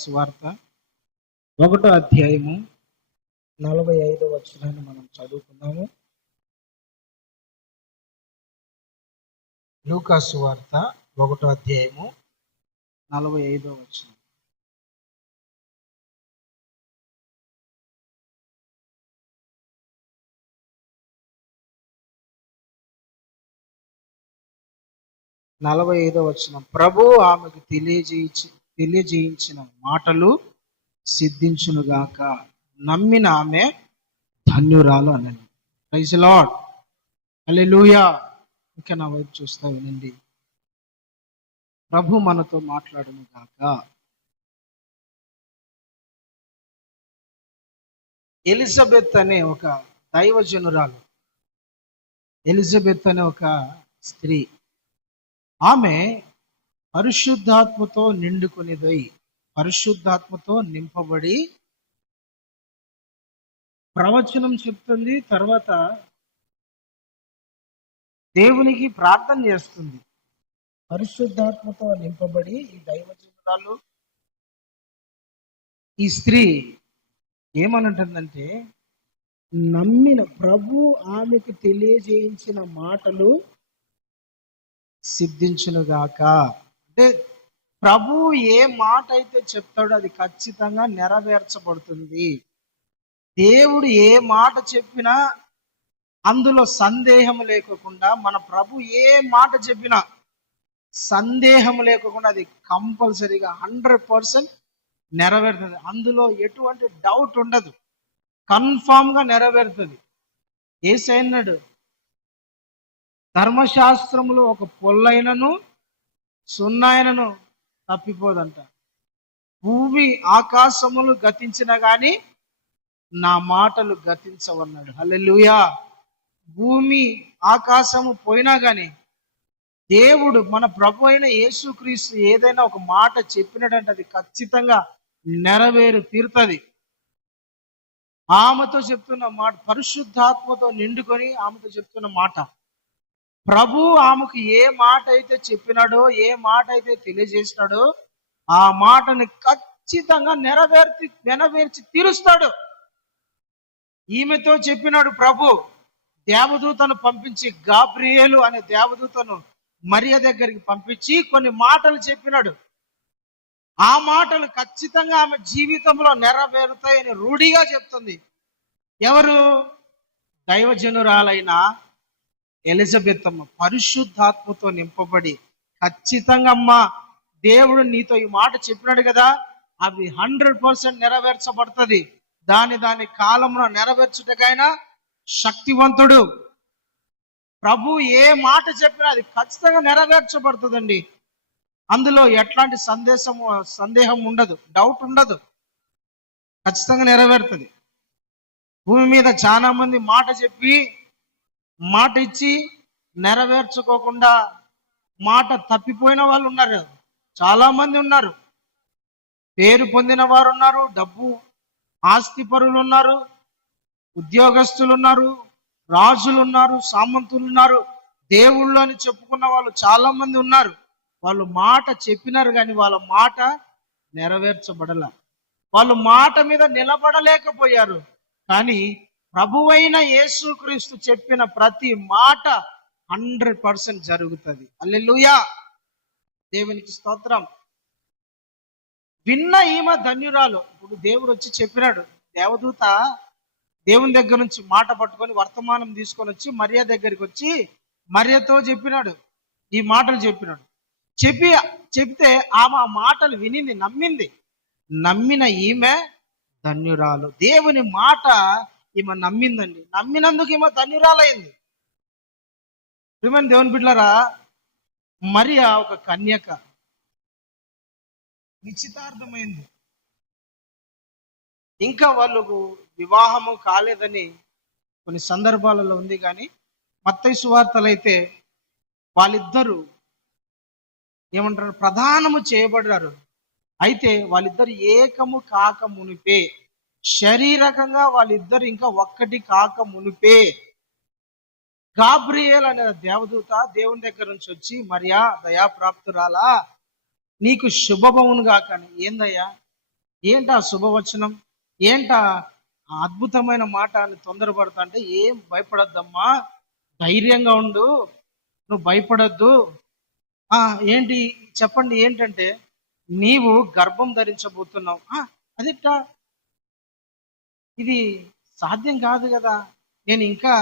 సువార్త 1వ అధ్యాయము 45వ వచనాన్ని మనం చదువుకున్నాము. లూకా సువార్త 1వ అధ్యాయము 45వ వచనం. ప్రభు ఆమెకు తెలియజేయించిన మాటలు సిద్ధించునుగాక, నమ్మిన ఆమె ధన్యురాలు అనండి. ప్రైజ్ లార్డ్, హల్లెలూయా. ఇంకా నా వైపు చూస్తా వినండి. ప్రభు మనతో మాట్లాడును గాక. ఎలిజబెత్ అనే ఒక దైవజనురాలు, ఎలిజబెత్ అనే ఒక స్త్రీ, ఆమె పరిశుద్ధాత్మతో నిండుకొనిదై, పరిశుద్ధాత్మతో నింపబడి ప్రవచనం చెప్తుంది. తర్వాత దేవునికి ప్రార్థన చేస్తుంది. పరిశుద్ధాత్మతో నింపబడి ఈ దైవజనురాలు, ఈ స్త్రీ ఏమనంటుందంటే, నమ్మిన ప్రభు ఆమెకు తెలియజేయించిన మాటలు సిద్ధించునుగాక. అంటే ప్రభు ఏ మాట అయితే చెప్తాడో అది ఖచ్చితంగా నెరవేర్చబడుతుంది. దేవుడు ఏ మాట చెప్పినా అందులో సందేహం లేకుండా, మన ప్రభు ఏ మాట చెప్పినా సందేహం లేకుండా అది కంపల్సరీగా 100% నెరవేరుతుంది. అందులో ఎటువంటి డౌట్ ఉండదు, కన్ఫామ్ గా నెరవేరుతుంది. యేసయ్య అన్నాడు, ధర్మశాస్త్రములో ఒక పొల్లైనను సున్నాయనను తప్పిపోదంట. భూమి ఆకాశములు గతించిన గాని నా మాటలు గతించవన్నాడు. హల్లెలూయా. భూమి ఆకాశము పోయినా గాని దేవుడు, మన ప్రభు అయిన యేసుక్రీస్తు ఏదైనా ఒక మాట చెప్పినడంటే అది ఖచ్చితంగా నెరవేరు తీరుతుంది. ఆమెతో చెప్తున్న మాట, పరిశుద్ధాత్మతో నిండుకొని ఆమెతో చెప్తున్న మాట, ప్రభు ఆమెకు ఏ మాట అయితే చెప్పినాడో, ఏ మాట అయితే తెలియజేసినాడో ఆ మాటని ఖచ్చితంగా నెరవేర్చి తీరుస్తాడు. ఈమెతో చెప్పినాడు ప్రభు, దేవదూతను పంపించి, గాబ్రియేలు అనే దేవదూతను మరియ దగ్గరికి పంపించి కొన్ని మాటలు చెప్పినాడు. ఆ మాటలు ఖచ్చితంగా ఆమె జీవితంలో నెరవేరుతాయని రూఢిగా చెప్తుంది. ఎవరు? దైవజనురాలైన ఎలిజబెత్ అమ్మ పరిశుద్ధాత్మతో నింపబడి, ఖచ్చితంగా అమ్మా దేవుడు నీతో ఈ మాట చెప్పినాడు కదా, అవి 100% నెరవేర్చబడుతుంది. దాని కాలంలో నెరవేర్చుటకైనా శక్తివంతుడు. ప్రభు ఏ మాట చెప్పినా అది ఖచ్చితంగా నెరవేర్చబడుతుందండి. అందులో ఎట్లాంటి సందేహం ఉండదు, డౌట్ ఉండదు, ఖచ్చితంగా నెరవేరుతుంది. భూమి మీద చాలా మంది మాట చెప్పి, మాట ఇచ్చి నెరవేర్చుకోకుండా మాట తప్పిపోయిన వాళ్ళు ఉన్నారు, చాలా మంది ఉన్నారు. పేరు పొందిన వారు ఉన్నారు, డబ్బు ఆస్తి పరులు ఉన్నారు, ఉద్యోగస్తులు ఉన్నారు, రాజులు ఉన్నారు, సామంతులు ఉన్నారు, దేవుళ్ళు అని చెప్పుకున్న వాళ్ళు చాలా మంది ఉన్నారు. వాళ్ళు మాట చెప్పినారు కానీ వాళ్ళ మాట నెరవేర్చబడల, వాళ్ళు మాట మీద నిలబడలేకపోయారు. కానీ ప్రభువైన యేసుక్రీస్తు చెప్పిన ప్రతి మాట 100% జరుగుతుంది. హల్లెలూయా, దేవునికి స్తోత్రం. విన్న ఈమె ధన్యురాలు. ఇప్పుడు దేవుడు వచ్చి చెప్పినాడు, దేవదూత దేవుని దగ్గర నుంచి మాట పట్టుకొని వర్తమానం తీసుకొని వచ్చి మరియ దగ్గరికి వచ్చి మరియతో చెప్పినాడు, ఈ మాటలు చెప్పినాడు. చెప్తే ఆమె ఆ మాటలు వినింది, నమ్మింది. నమ్మిన ఈమె ధన్యురాలు. దేవుని మాట ఈమె నమ్మిందండి. నమ్మినందుకు ఈమె ధన్యురాలైంది. దేవుని బిడ్డలారా, మరియ ఒక కన్యక, నిశ్చితార్థమైంది. ఇంకా వాళ్ళకు వివాహము కాలేదని కొన్ని సందర్భాలలో ఉంది. కానీ మత్తయి సువార్తలు అయితే వాళ్ళిద్దరూ ఏమంటారు, ప్రధానము చేయబడ్డారు. అయితే వాళ్ళిద్దరు ఏకము కాక మునిపే, శారీరకంగా వాళ్ళిద్దరు ఇంకా ఒక్కటి కాక మునిపే, గాబ్రియేల్ అనే దేవదూత దేవుని దగ్గర నుంచి వచ్చి, మరియా దయాప్రాప్తురాలా, నీకు శుభమవును గాక. ఏందయ్యా ఏంటా శుభవచనం, ఏంటా అద్భుతమైన మాట అని తొందరపడతా అంటే, ఏం భయపడద్దమ్మా, ధైర్యంగా ఉండు, నువ్వు భయపడద్దు. ఏంటి చెప్పండి ఏంటంటే, నీవు గర్భం ధరించబోతున్నావు. అదిట్టా, ఇది సాధ్యం కాదు కదా, నేను ఇంకా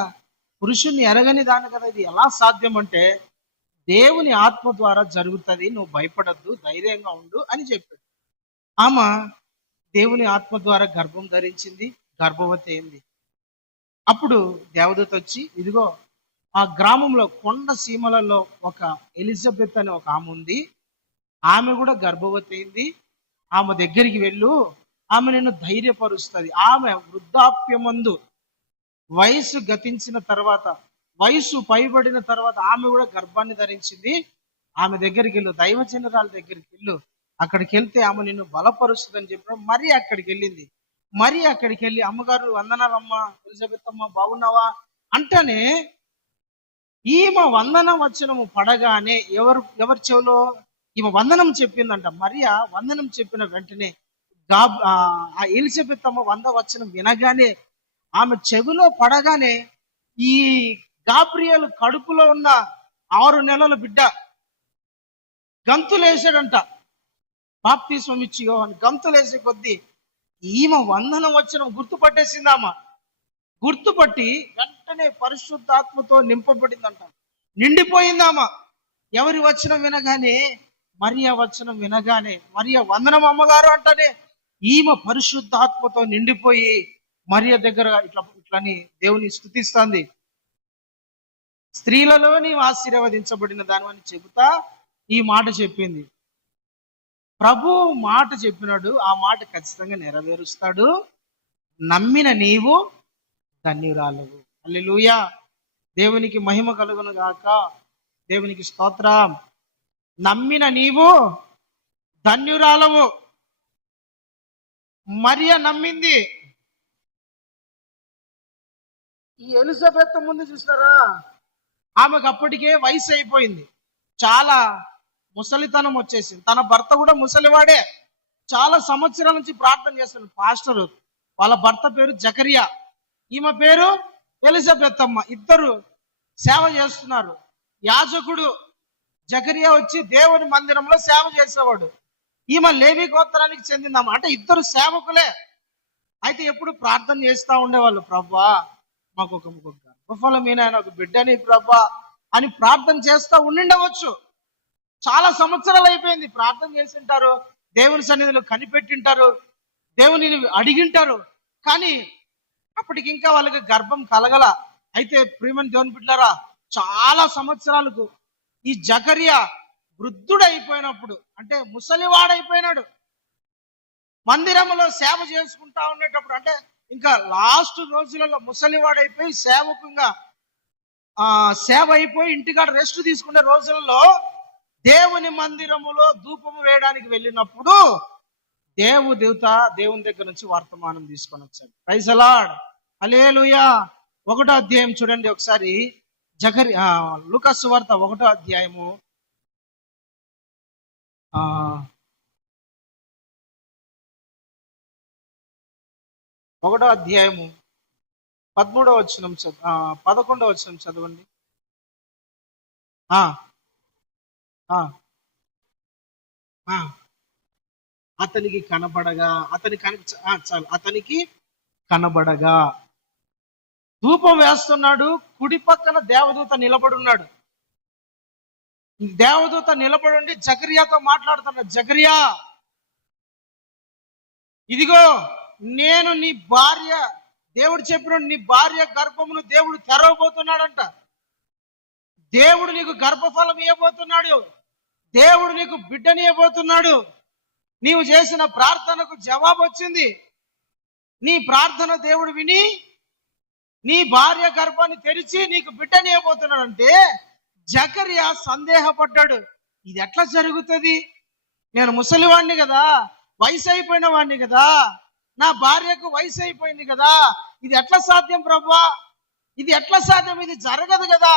పురుషుణ్ణి ఎరగని దాన్ని కదా, ఇది ఎలా సాధ్యం అంటే, దేవుని ఆత్మ ద్వారా జరుగుతుంది, నువ్వు భయపడద్దు, ధైర్యంగా ఉండు అని చెప్పాడు. ఆమె దేవుని ఆత్మ ద్వారా గర్భం ధరించింది, గర్భవతి అయింది. అప్పుడు దేవదూత వచ్చి, ఇదిగో ఆ గ్రామంలో కొండ సీమలలో ఒక ఎలిజబెత్ అనే ఒక ఆమె ఉంది, ఆమె కూడా గర్భవతి అయింది, ఆమె దగ్గరికి వెళ్ళు, ఆమె నిన్ను ధైర్యపరుస్తుంది. ఆమె వృద్ధాప్యమందు, వయసు గతించిన తర్వాత, వయసు పైబడిన తర్వాత ఆమె కూడా గర్భాన్ని ధరించింది. ఆమె దగ్గరికి వెళ్ళు, దైవజనరాల దగ్గరికి వెళ్ళు, అక్కడికి వెళ్తే ఆమె నిన్ను బలపరుస్తుంది అని చెప్పిన మరి అక్కడికి వెళ్ళింది. మరి అక్కడికి వెళ్ళి, అమ్మగారు వందనాలమ్మా, ఎలిజబెత్ అమ్మ బాగున్నావా అంటేనే, ఈమె వందనం వచనము పడగానే ఎవరి చెవిలో ఈమె వందనం చెప్పిందంట. మరియా వందనం చెప్పిన వెంటనే ఆ ఎలిజబెత్ అమ్మ వచనం వినగానే, ఆమె చెవిలో పడగానే, ఈ గాబ్రియలు కడుపులో ఉన్న 6 నెలల బిడ్డ గంతులేసాడంట. బాప్తిస్మం ఇచ్చి యోహాను గంతులేసే కొద్దీ ఈమె వందనం వచనం గుర్తుపట్టేసిందామా. గుర్తుపట్టి వెంటనే పరిశుద్ధాత్మతో నింపబడిందంట, నిండిపోయిందామా. ఎవరి వచనం వినగానే, మరియా వచనం వినగానే, మరియా వందనం అమ్మగారు అంటనే ఈమె పరిశుద్ధాత్మతో నిండిపోయి మరియా దగ్గర ఇట్లని దేవుని స్తుతిస్తుంది. స్త్రీలలో నీవు ఆశీర్వదించబడిన దానివని చెబుతా ఈ మాట చెప్పింది. ప్రభు మాట చెప్పినాడు, ఆ మాట ఖచ్చితంగా నెరవేరుస్తాడు. నమ్మిన నీవు ధన్యురాలవు. హల్లెలూయా. దేవునికి మహిమ కలుగును గాక. దేవునికి స్తోత్రం. నమ్మిన నీవు ధన్యురాలవు. మరియ నమ్మింది. ఈ ఎలిజబెత్ ముందు చూసారా, ఆమెకు అప్పటికే వయసు అయిపోయింది, చాలా ముసలితనం వచ్చేసింది. తన భర్త కూడా ముసలివాడే, చాలా సంవత్సరాల నుంచి ప్రార్థన చేస్తున్నాడు. పాస్టరు వాళ్ళ భర్త పేరు జకరియా, ఈమె పేరు ఎలిజబెత్ అమ్మ, ఇద్దరు సేవ చేస్తున్నారు. యాజకుడు జకరియా వచ్చి దేవుని మందిరంలో సేవ చేసేవాడు, ఈమె లేవి గోత్రానికి చెందిందమ్మ. అంటే ఇద్దరు సేవకులే. అయితే ఎప్పుడు ప్రార్థన చేస్తూ ఉండేవాళ్ళు, ప్రభా మాకు ఒక గర్భఫలమైన ఒక బిడ్డని ప్రభా అని ప్రార్థన చేస్తూ ఉండిండవచ్చు. చాలా సంవత్సరాలు అయిపోయింది, ప్రార్థన చేసింటారు, దేవుని సన్నిధిలో కనిపెట్టింటారు, దేవుని అడిగింటారు, కానీ అప్పటికి ఇంకా వాళ్ళకి గర్భం కలగల. అయితే ప్రియమైన దేవుని బిడ్డలారా, చాలా సంవత్సరాలకు ఈ జకరియా వృద్ధుడైపోయినప్పుడు, అంటే ముసలివాడైపోయినాడు, మందిరంలో సేవ చేసుకుంటా ఉండేటప్పుడు, అంటే ఇంకా లాస్ట్ రోజులలో ముసలివాడైపోయి సేవకంగా సేవ అయిపోయి ఇంటికాడ రెస్ట్ తీసుకునే రోజులలో దేవుని మందిరములో ధూపము వేయడానికి వెళ్ళినప్పుడు దేవదూత దేవుని దగ్గర నుంచి వర్తమానం తీసుకొని వచ్చాడు. Praise the Lord. హల్లెలూయా. 1వ అధ్యాయం చూడండి ఒకసారి. లూకా సువార్త 1వ అధ్యాయము 1వ అధ్యాయము 13వ వచనం 11వ వచనం చదవండి. అతనికి కనబడగా ధూపం వేస్తున్నాడు. కుడి పక్కన దేవదూత నిలబడున్నాడు. దేవదూత నిలబడి జకరియాతో మాట్లాడుతున్నాడు. జకరియా, ఇదిగో నేను నీ భార్య, దేవుడు చెప్పిన నీ భార్య గర్భమును దేవుడు తెరవబోతున్నాడంట. దేవుడు నీకు గర్భఫలం ఇవ్వబోతున్నాడు, దేవుడు నీకు బిడ్డని ఇవ్వబోతున్నాడు. నీవు చేసిన ప్రార్థనకు జవాబు వచ్చింది. నీ ప్రార్థన దేవుడు విని నీ భార్య గర్భాన్ని తెరిచి నీకు బిడ్డని ఇవ్వబోతున్నాడు. అంటే జకరియా సందేహపడ్డాడు, ఇది ఎట్లా జరుగుతుంది? నేను ముసలివాణ్ణి కదా, వయసు అయిపోయిన వాడిని కదా, నా భార్యకు వయసు అయిపోయింది కదా, ఇది ఎట్లా సాధ్యం ప్రభువా? ఇది ఎట్లా సాధ్యం? ఇది జరగదు కదా,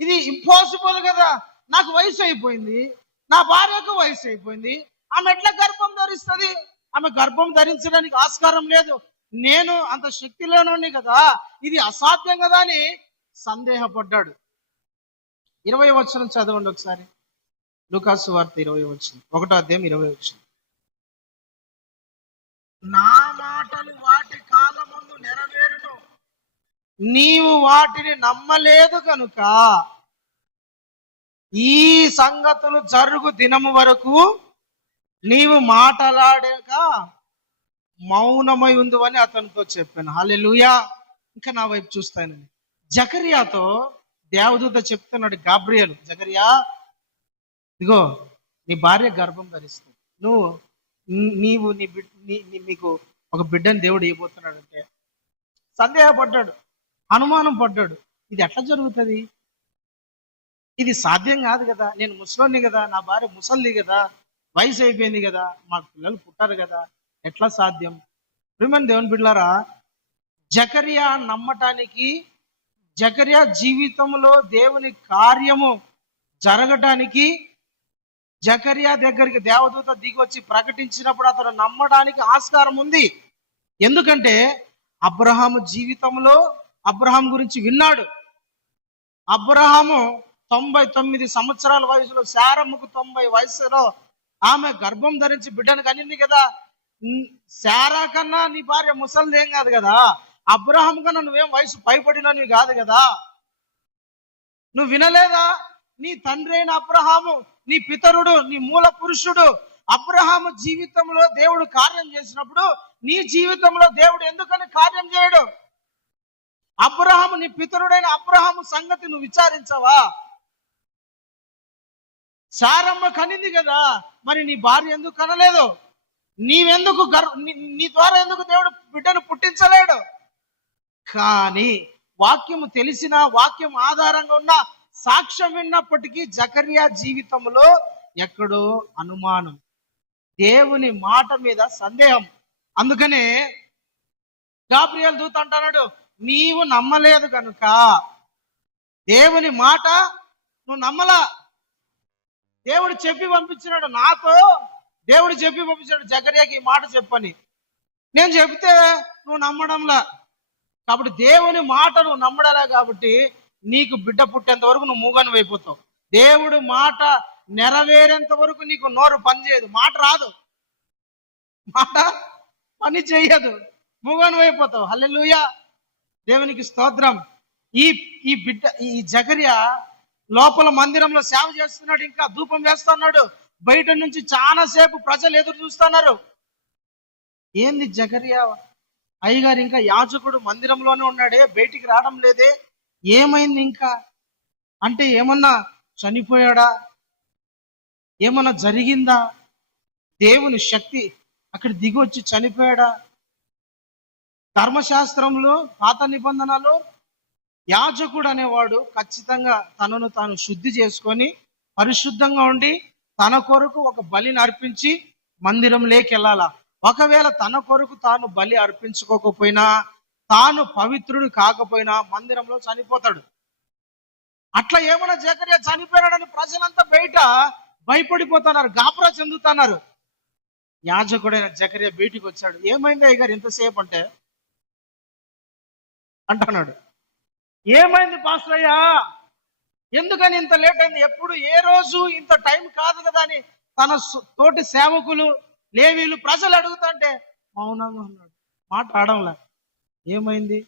ఇది ఇంపాసిబుల్ కదా. నాకు వయసు అయిపోయింది, నా భార్యకు వయసు అయిపోయింది, ఆమె ఎట్లా గర్భం ధరిస్తుంది? ఆమె గర్భం ధరించడానికి ఆస్కారం లేదు, నేను అంత శక్తి లేనోని కదా, ఇది అసాధ్యం కదా అని సందేహపడ్డాడు. 20 వచనం చదవండి ఒకసారి. లూకాసు వార్త 20 వచనం, 1వ అధ్యాయం 20 వచనం. నా మాటలు వాటి కాలమందు నెరవేరును, నీవు వాటిని నమ్మలేదు కనుక ఈ సంగతులు జరుగు దినము వరకు నీవు మాట్లాడాక మౌనమై ఉండు అని అతనితో చెప్పాను. హల్లెలూయా. ఇంకా నా వైపు చూస్తానని జకర్యాతో దేవదూత చెప్తున్నాడు, గాబ్రియేలు, జకర్యా ఇదిగో నీ భార్య గర్భం ధరిస్తుంది, నీవు మీకు ఒక బిడ్డని దేవుడు ఇవ్వబోతున్నాడంటే సందేహపడ్డాడు, అనుమానం పడ్డాడు. ఇది ఎట్లా జరుగుతుంది, ఇది సాధ్యం కాదు కదా, నేను ముసలోని కదా, నా భార్య ముసలిది కదా, వయసు అయిపోయింది కదా, మాకు పిల్లలు పుట్టారు కదా, ఎట్లా సాధ్యం? ప్రియమైన దేవుని బిడ్డలారా, జకర్యా నమ్మటానికి, జకర్యా జీవితంలో దేవుని కార్యము జరగటానికి, జకర్యా దగ్గరికి దేవదూత దిగి వచ్చి ప్రకటించినప్పుడు అతను నమ్మడానికి ఆస్కారం ఉంది. ఎందుకంటే అబ్రహాము జీవితంలో అబ్రహాం గురించి విన్నాడు. అబ్రహాము 99 సంవత్సరాల వయసులో, శారమ్మకు 90 వయసులో ఆమె గర్భం ధరించి బిడ్డను కనింది కదా. శారా కన్నా నీ భార్య ముసలిదేం కాదు కదా, అబ్రహాం కన్నా నువ్వేం వయసు పైపడినవి కాదు కదా. నువ్వు వినలేదా, నీ తండ్రి అయిన అబ్రహాము, నీ పితరుడు, నీ మూల పురుషుడు అబ్రహాము జీవితంలో దేవుడు కార్యం చేసినప్పుడు నీ జీవితంలో దేవుడు ఎందుకని కార్యం చేయడు? అబ్రహాము, నీ పితరుడైన అబ్రహాము సంగతి నువ్వు విచారించవా? శారమ్మ కనింది కదా, మరి నీ భార్య ఎందుకు కనలేదు? నీవెందుకు నీ ద్వారా ఎందుకు దేవుడు బిడ్డను పుట్టించలేడు? కానీ వాక్యము తెలిసిన, వాక్యం ఆధారంగా ఉన్న, సాక్ష్యం విన్నప్పటికీ జకర్యా జీవితంలో ఎక్కడో అనుమానం, దేవుని మాట మీద సందేహం. అందుకనే గాబ్రియేలు దూత అంటున్నాడు, నీవు నమ్మలేదు కనుక, దేవుని మాట నువ్వు నమ్మలా. దేవుడు చెప్పి పంపించినాడు, నాతో దేవుడు చెప్పి పంపించాడు జకర్యాకి ఈ మాట చెప్పని. నేను చెబితే నువ్వు నమ్మడంలా, కాబట్టి దేవుని మాట నువ్వు నమ్మడలే, కాబట్టి నీకు బిడ్డ పుట్టేంత వరకు నువ్వు మూగను అయిపోతావు. దేవుడు మాట నెరవేరేంత వరకు నీకు నోరు పని చేయదు, మాట రాదు, మాట పని చేయదు, మూగను అయిపోతావు. హల్లెలూయా, దేవునికి స్తోత్రం. ఈ బిడ్డ, ఈ జకర్యా లోపల మందిరంలో సేవ చేస్తున్నాడు, ఇంకా ధూపం వేస్తున్నాడు. బయట నుంచి చాలా సేపు ప్రజలు ఎదురు చూస్తున్నారు. ఏంది జకర్యా అయ్యగారు, ఇంకా యాజకుడు మందిరంలోనే ఉన్నాడే, బయటికి రావడం లేదే, ఏమైంది ఇంకా అంటే, ఏమన్నా చనిపోయాడా, ఏమన్నా జరిగిందా, దేవుని శక్తి అక్కడ దిగి వచ్చి చనిపోయాడా? ధర్మశాస్త్రంలో పాత నిబంధనలో యాజకుడు అనేవాడు ఖచ్చితంగా తనను తాను శుద్ధి చేసుకొని పరిశుద్ధంగా ఉండి తన కొరకు ఒక బలిని అర్పించి మందిరంలోకి వెళ్ళాలా. ఒకవేళ తన కొరకు తాను బలి అర్పించుకోకపోయినా, తాను పవిత్రుడు కాకపోయినా మందిరంలో చనిపోతాడు. అట్లా ఏమైనా జకర్యా చనిపోయాడని ప్రజలంతా బయట భయపడిపోతున్నారు, గాబరా చెందుతున్నారు. యాజకుడైన జకర్యా బయటికి వచ్చాడు. ఏమైంది అయ్యగారు ఇంతసేపు అంటే అంటున్నాడు, ఏమైంది పాస్టరయ్యా, ఎందుకని ఇంత లేట్ అయింది? ఎప్పుడు ఏ రోజు ఇంత టైం కాదు కదా అని తన తోటి సేవకులు, లేవీలు, ప్రజలు అడుగుతుంటే మౌనంగా ఉన్నాడు, మాట్లాడంలే. ఏమైంది?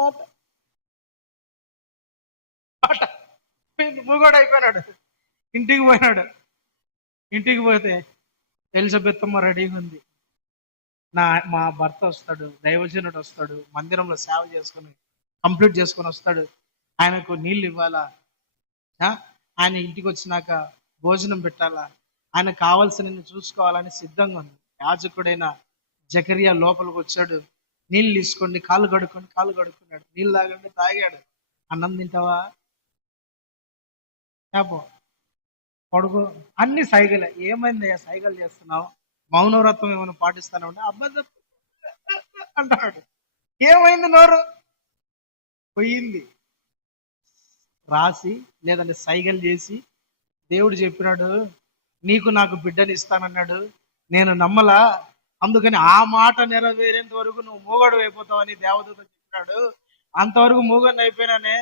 మాట మూగోడు అయిపోయినాడు. ఇంటికి పోయినాడు. ఇంటికి పోతే ఎలిజబెత్ అమ్మ రెడీగా ఉంది. మా భర్త వస్తాడు, దైవజనుడు వస్తాడు, మందిరంలో సేవ చేసుకుని కంప్లీట్ చేసుకొని వస్తాడు, ఆయనకు నీళ్ళు ఇవ్వాలా, ఆయన ఇంటికి వచ్చినాక భోజనం పెట్టాలా, ఆయన కావాల్సిన చూసుకోవాలని సిద్ధంగా ఉంది. యాజకుడైన జకర్యా లోపలికి వచ్చాడు. నీళ్ళు తీసుకోండి, కాళ్ళు కడుక్కున్నాడు. నీళ్ళు తాగండి, తాగాడు. అన్నం తింటావా, పడుకో, అన్ని సైగలే. ఏమైందయ్యా సైగలు చేస్తున్నావు, మౌనవ్రతం ఏమైనా పాటిస్తాను అంటే అబ్బాయి అంటాడు. ఏమైంది? నోరు పోయింది. రాసి లేదంటే సైగలు చేసి దేవుడు చెప్పినాడు, నీకు నాకు బిడ్డని ఇస్తానన్నాడు, నేను నమ్మలా. అందుకని ఆ మాట నెరవేరేంత వరకు నువ్వు మూగడు అయిపోతావని దేవదూత చెప్పాడు. అంతవరకు మూగని అయిపోయినానే.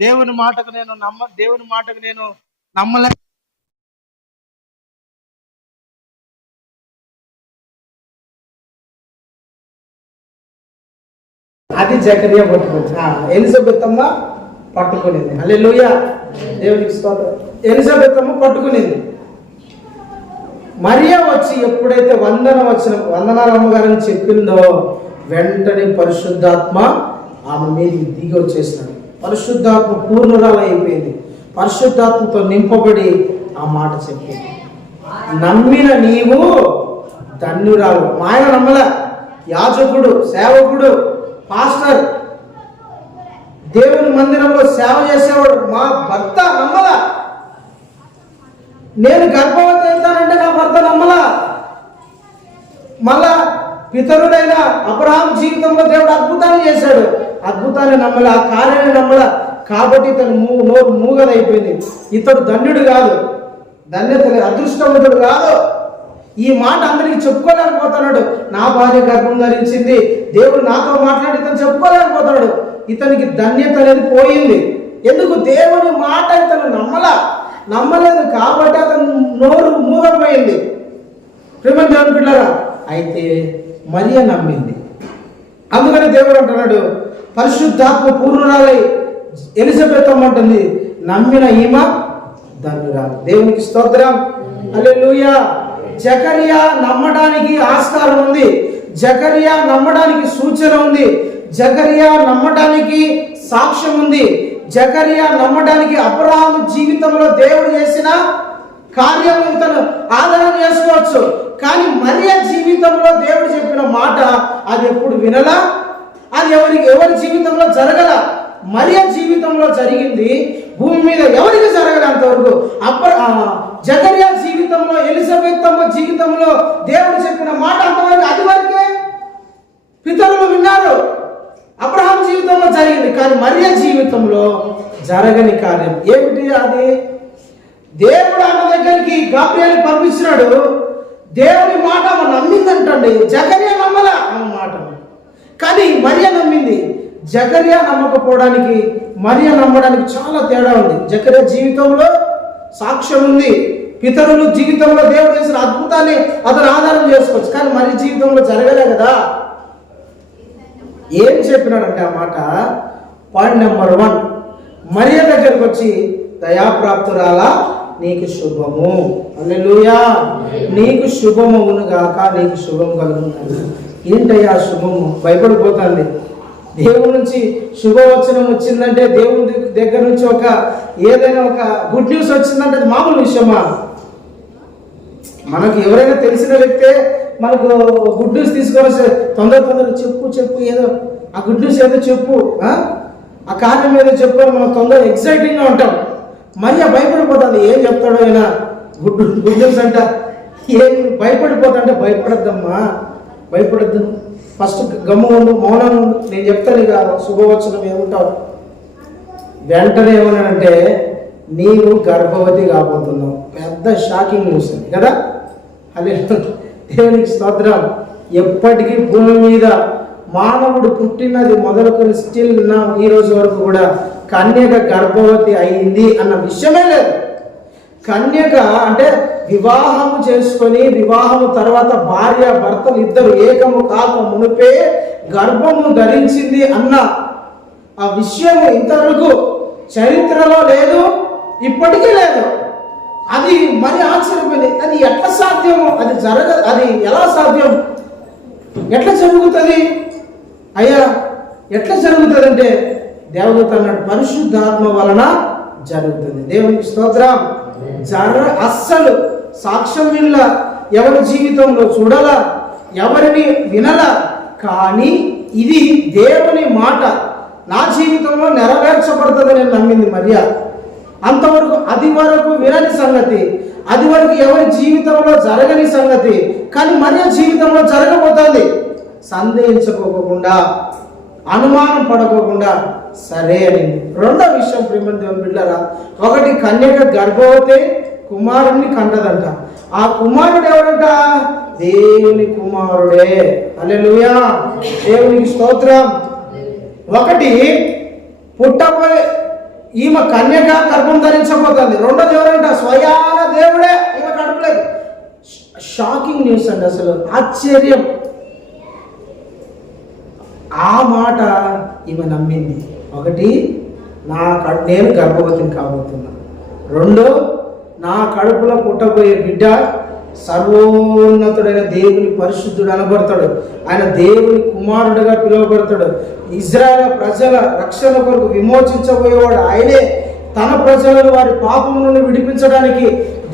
దేవుని మాటకు నేను నమ్మలే. అది జకరియా పట్టుకుంది. ఎలిజబెత్ అమ్మ పట్టుకునింది. హల్లెలూయా, దేవునికి స్తోత్రం. ఎలిజబెత్ అమ్మ పట్టుకునింది. మరియా వచ్చి ఎప్పుడైతే వందనాలు అమ్మగారని చెప్పిందో వెంటనే పరిశుద్ధాత్మ ఆమె మీద దిగి వచ్చేసినాడు. పరిశుద్ధాత్మ పూర్ణురాలు అయిపోయింది. పరిశుద్ధాత్మతో నింపబడి ఆ మాట చెప్పింది, నమ్మిన నీవు ధన్యురాలు. మా ఆయన నమ్మల, యాజకుడు, సేవకుడు, పాస్టర్, దేవుని మందిరంలో సేవ చేసేవాడు, మా భర్త నమ్మల. నేను గర్భవతి అవుతానంటే నా భర్త నమ్మల. మళ్ళా పితరుడైన అబ్రహాం జీవితంలో దేవుడు అద్భుతాన్ని చేశాడు, అద్భుతాన్ని నమ్మల, ఆ కార్యాన్ని నమ్మల. కాబట్టి తను నోరు మూగదైపోయింది. ఇతడు ధన్యుడు కాదు, ధన్యత అదృష్టవంతుడు కాదు. ఈ మాట అందరికి చెప్పుకోలేకపోతున్నాడు. నా భార్య గర్భం ధరించింది, దేవుడు నాతో మాట్లాడి ఇతను చెప్పుకోలేకపోతున్నాడు. ఇతనికి ధన్యత అనేది పోయింది. ఎందుకు? దేవుని మాట ఇతను నమ్మలేదు కాబట్టి అతను నోరు మూగపోయింది. ప్రేమ దేవుని బిడ్డలారా, అయితే మరియ నమ్మింది. అందుకని దేవుడు అంటున్నాడు, పరిశుద్ధాత్మ పూర్ణురాలై ఎలిజబెత్ అమ్మంటుంది, నమ్మిన ఈమె ధన్యురాలు. దేవునికి స్తోత్రం. హల్లెలూయా. జకరియా నమ్మడానికి ఆస్కారం ఉంది, జకరియా నమ్మడానికి సూచన ఉంది, జకరియా నమ్మడానికి సాక్ష్యం ఉంది, జకరియా నమ్మడానికి అబ్రహాము జీవితంలో దేవుడు చేసిన కార్యం ఇతను ఆదరణ చేసుకోవచ్చు. కానీ మరియ జీవితంలో దేవుడు చెప్పిన మాట అది ఎప్పుడు వినలా, అది ఎవరి జీవితంలో జరగల. మరియ జీవితంలో జరిగింది, భూమి మీద ఎవరికి జరగదు అంతవరకు. జకరియా జీవితంలో, ఎలిజబెత్ అమ్మ జీవితంలో దేవుడు చెప్పిన మాట అంతవరకు, అది వరకే పితరులు విన్నారు. అబ్రహాం జీవితంలో జరిగింది, కానీ మరియ జీవితంలో జరగని కార్యం ఏమిటి? అది దేవుడు ఆమె దగ్గరికి గాబ్రియేలు పంపించినాడు. దేవుని మాట ఆమె నమ్మిందంటండి. జకరియా నమ్మల ఆమె మాట, కానీ మరియ నమ్మింది. జకరియా నమ్మకపోవడానికి మరియ నమ్మడానికి చాలా తేడా ఉంది. జకరియా జీవితంలో సాక్ష్యం ఉంది, పితరులు జీవితంలో దేవుడు చేసిన అద్భుతాన్ని అతను ఆధారం చేసుకోవచ్చు, కానీ మరియ జీవితంలో జరగలే కదా. ఏం చెప్పినాడంటే ఆ మాట, పాయింట్ నెంబర్ 1, మరియ దగ్గరకు వచ్చి, దయాప్రాప్తురాలా నీకు శుభము, హల్లెలూయా, నీకు శుభమవును గాక, నీకు శుభం కలుగును. ఏంటయ్యా శుభము? భయపడిపోతుంది. దేవుడి నుంచి శుభవచనం వచ్చిందంటే, దేవుడి దగ్గర నుంచి ఏదైనా ఒక గుడ్ న్యూస్ వచ్చిందంటే అది మామూలు విషయమా? మనకు ఎవరైనా తెలిసిన వ్యక్తే మనకు గుడ్ న్యూస్ తీసుకొని వస్తే తొందర చెప్పు ఏదో ఆ గుడ్ న్యూస్ ఏదో చెప్పు, ఆ కార్యం ఏదో చెప్పు అని మనం తొందర ఎక్సైటింగ్గా ఉంటాం. మరి భయపడిపోతుంది, ఏం చెప్తాడో అయినా గుడ్ న్యూస్ అంట. ఏం భయపడిపోతా అంటే, భయపడద్దమ్మా, భయపడద్దు, ఫస్ట్ గమ్ము ఉండు, మౌనం ఉండు, నేను చెప్తాను ఇక శుభవచనం ఏముంటావు. వెంటనే ఏమన్నాడంటే, నీవు గర్భవతి కాబోతున్నావు. పెద్ద షాకింగ్ న్యూస్ కదా. హల్లెలూయా, దేవునికి స్తోత్రం. ఎప్పటికీ భూమి మీద మానవుడు పుట్టినది మొదలుకొని స్టిల్ ఈ రోజు వరకు కూడా కన్యక గర్భవతి అయింది అన్న విషయమే లేదు. కన్యక అంటే వివాహము చేసుకొని, వివాహము తర్వాత భార్య భర్తలు ఇద్దరు ఏకము కాక మునిపే గర్భము ధరించింది అన్న ఆ విషయం ఇంతవరకు చరిత్రలో లేదు, ఇప్పటికీ లేదు. అది మరి ఆశ్చర్యపోయింది. అది ఎట్లా సాధ్యము? అది ఎలా సాధ్యం? ఎట్లా జరుగుతుంది అయ్యా? ఎట్లా జరుగుతుంది అంటే, దేవదూత అన్నాడు, పరిశుద్ధాత్మ వలన జరుగుతుంది. దేవునికి స్తోత్రం. అస్సలు సాక్ష్యం వినల, ఎవరి జీవితంలో చూడాల, ఎవరిని వినల, కానీ ఇది దేవుని మాట నా జీవితంలో నెరవేర్చబడుతుందని నమ్మింది మరియ. అంతవరకు అది వరకు వినని సంగతి, అది వరకు ఎవరి జీవితంలో జరగని సంగతి, కానీ మరియ జీవితంలో జరగబోతుంది. సందేహించుకోకుండా, అనుమానం పడకోకుండా సరే అని. రెండో విషయం ప్రేమ దేవుని బిడ్డలారా, ఒకటి కన్యక గర్భవతి కుమారుణ్ణి కంటదంట. ఆ కుమారుడు ఎవరంట? దేవుని కుమారుడే. హల్లెలూయా, దేవునికి స్తోత్రం. ఒకటి, పుట్టబోయే ఈమె కన్యగా గర్భం ధరించబోతుంది. రెండోది ఎవరంట? స్వయాన దేవుడే ఈమె కడుపులేదు. షాకింగ్ న్యూస్ అండి, అసలు ఆశ్చర్యం. ఆ మాట ఈమె నమ్మింది. ఒకటి, నేను గర్భవతిని కాబోతున్నా. రెండు, నా కడుపులో పుట్టబోయే బిడ్డ సర్వోన్నతుడైన దేవుని పరిశుద్ధుడు అనబడతాడు. ఆయన దేవుని కుమారుడుగా పిలువబడతాడు. ఇజ్రాయేల్ ప్రజల రక్షణ కొరకు విమోచించబోయేవాడు ఆయనే. తన ప్రజలను వారి పాపం నుండి విడిపించడానికి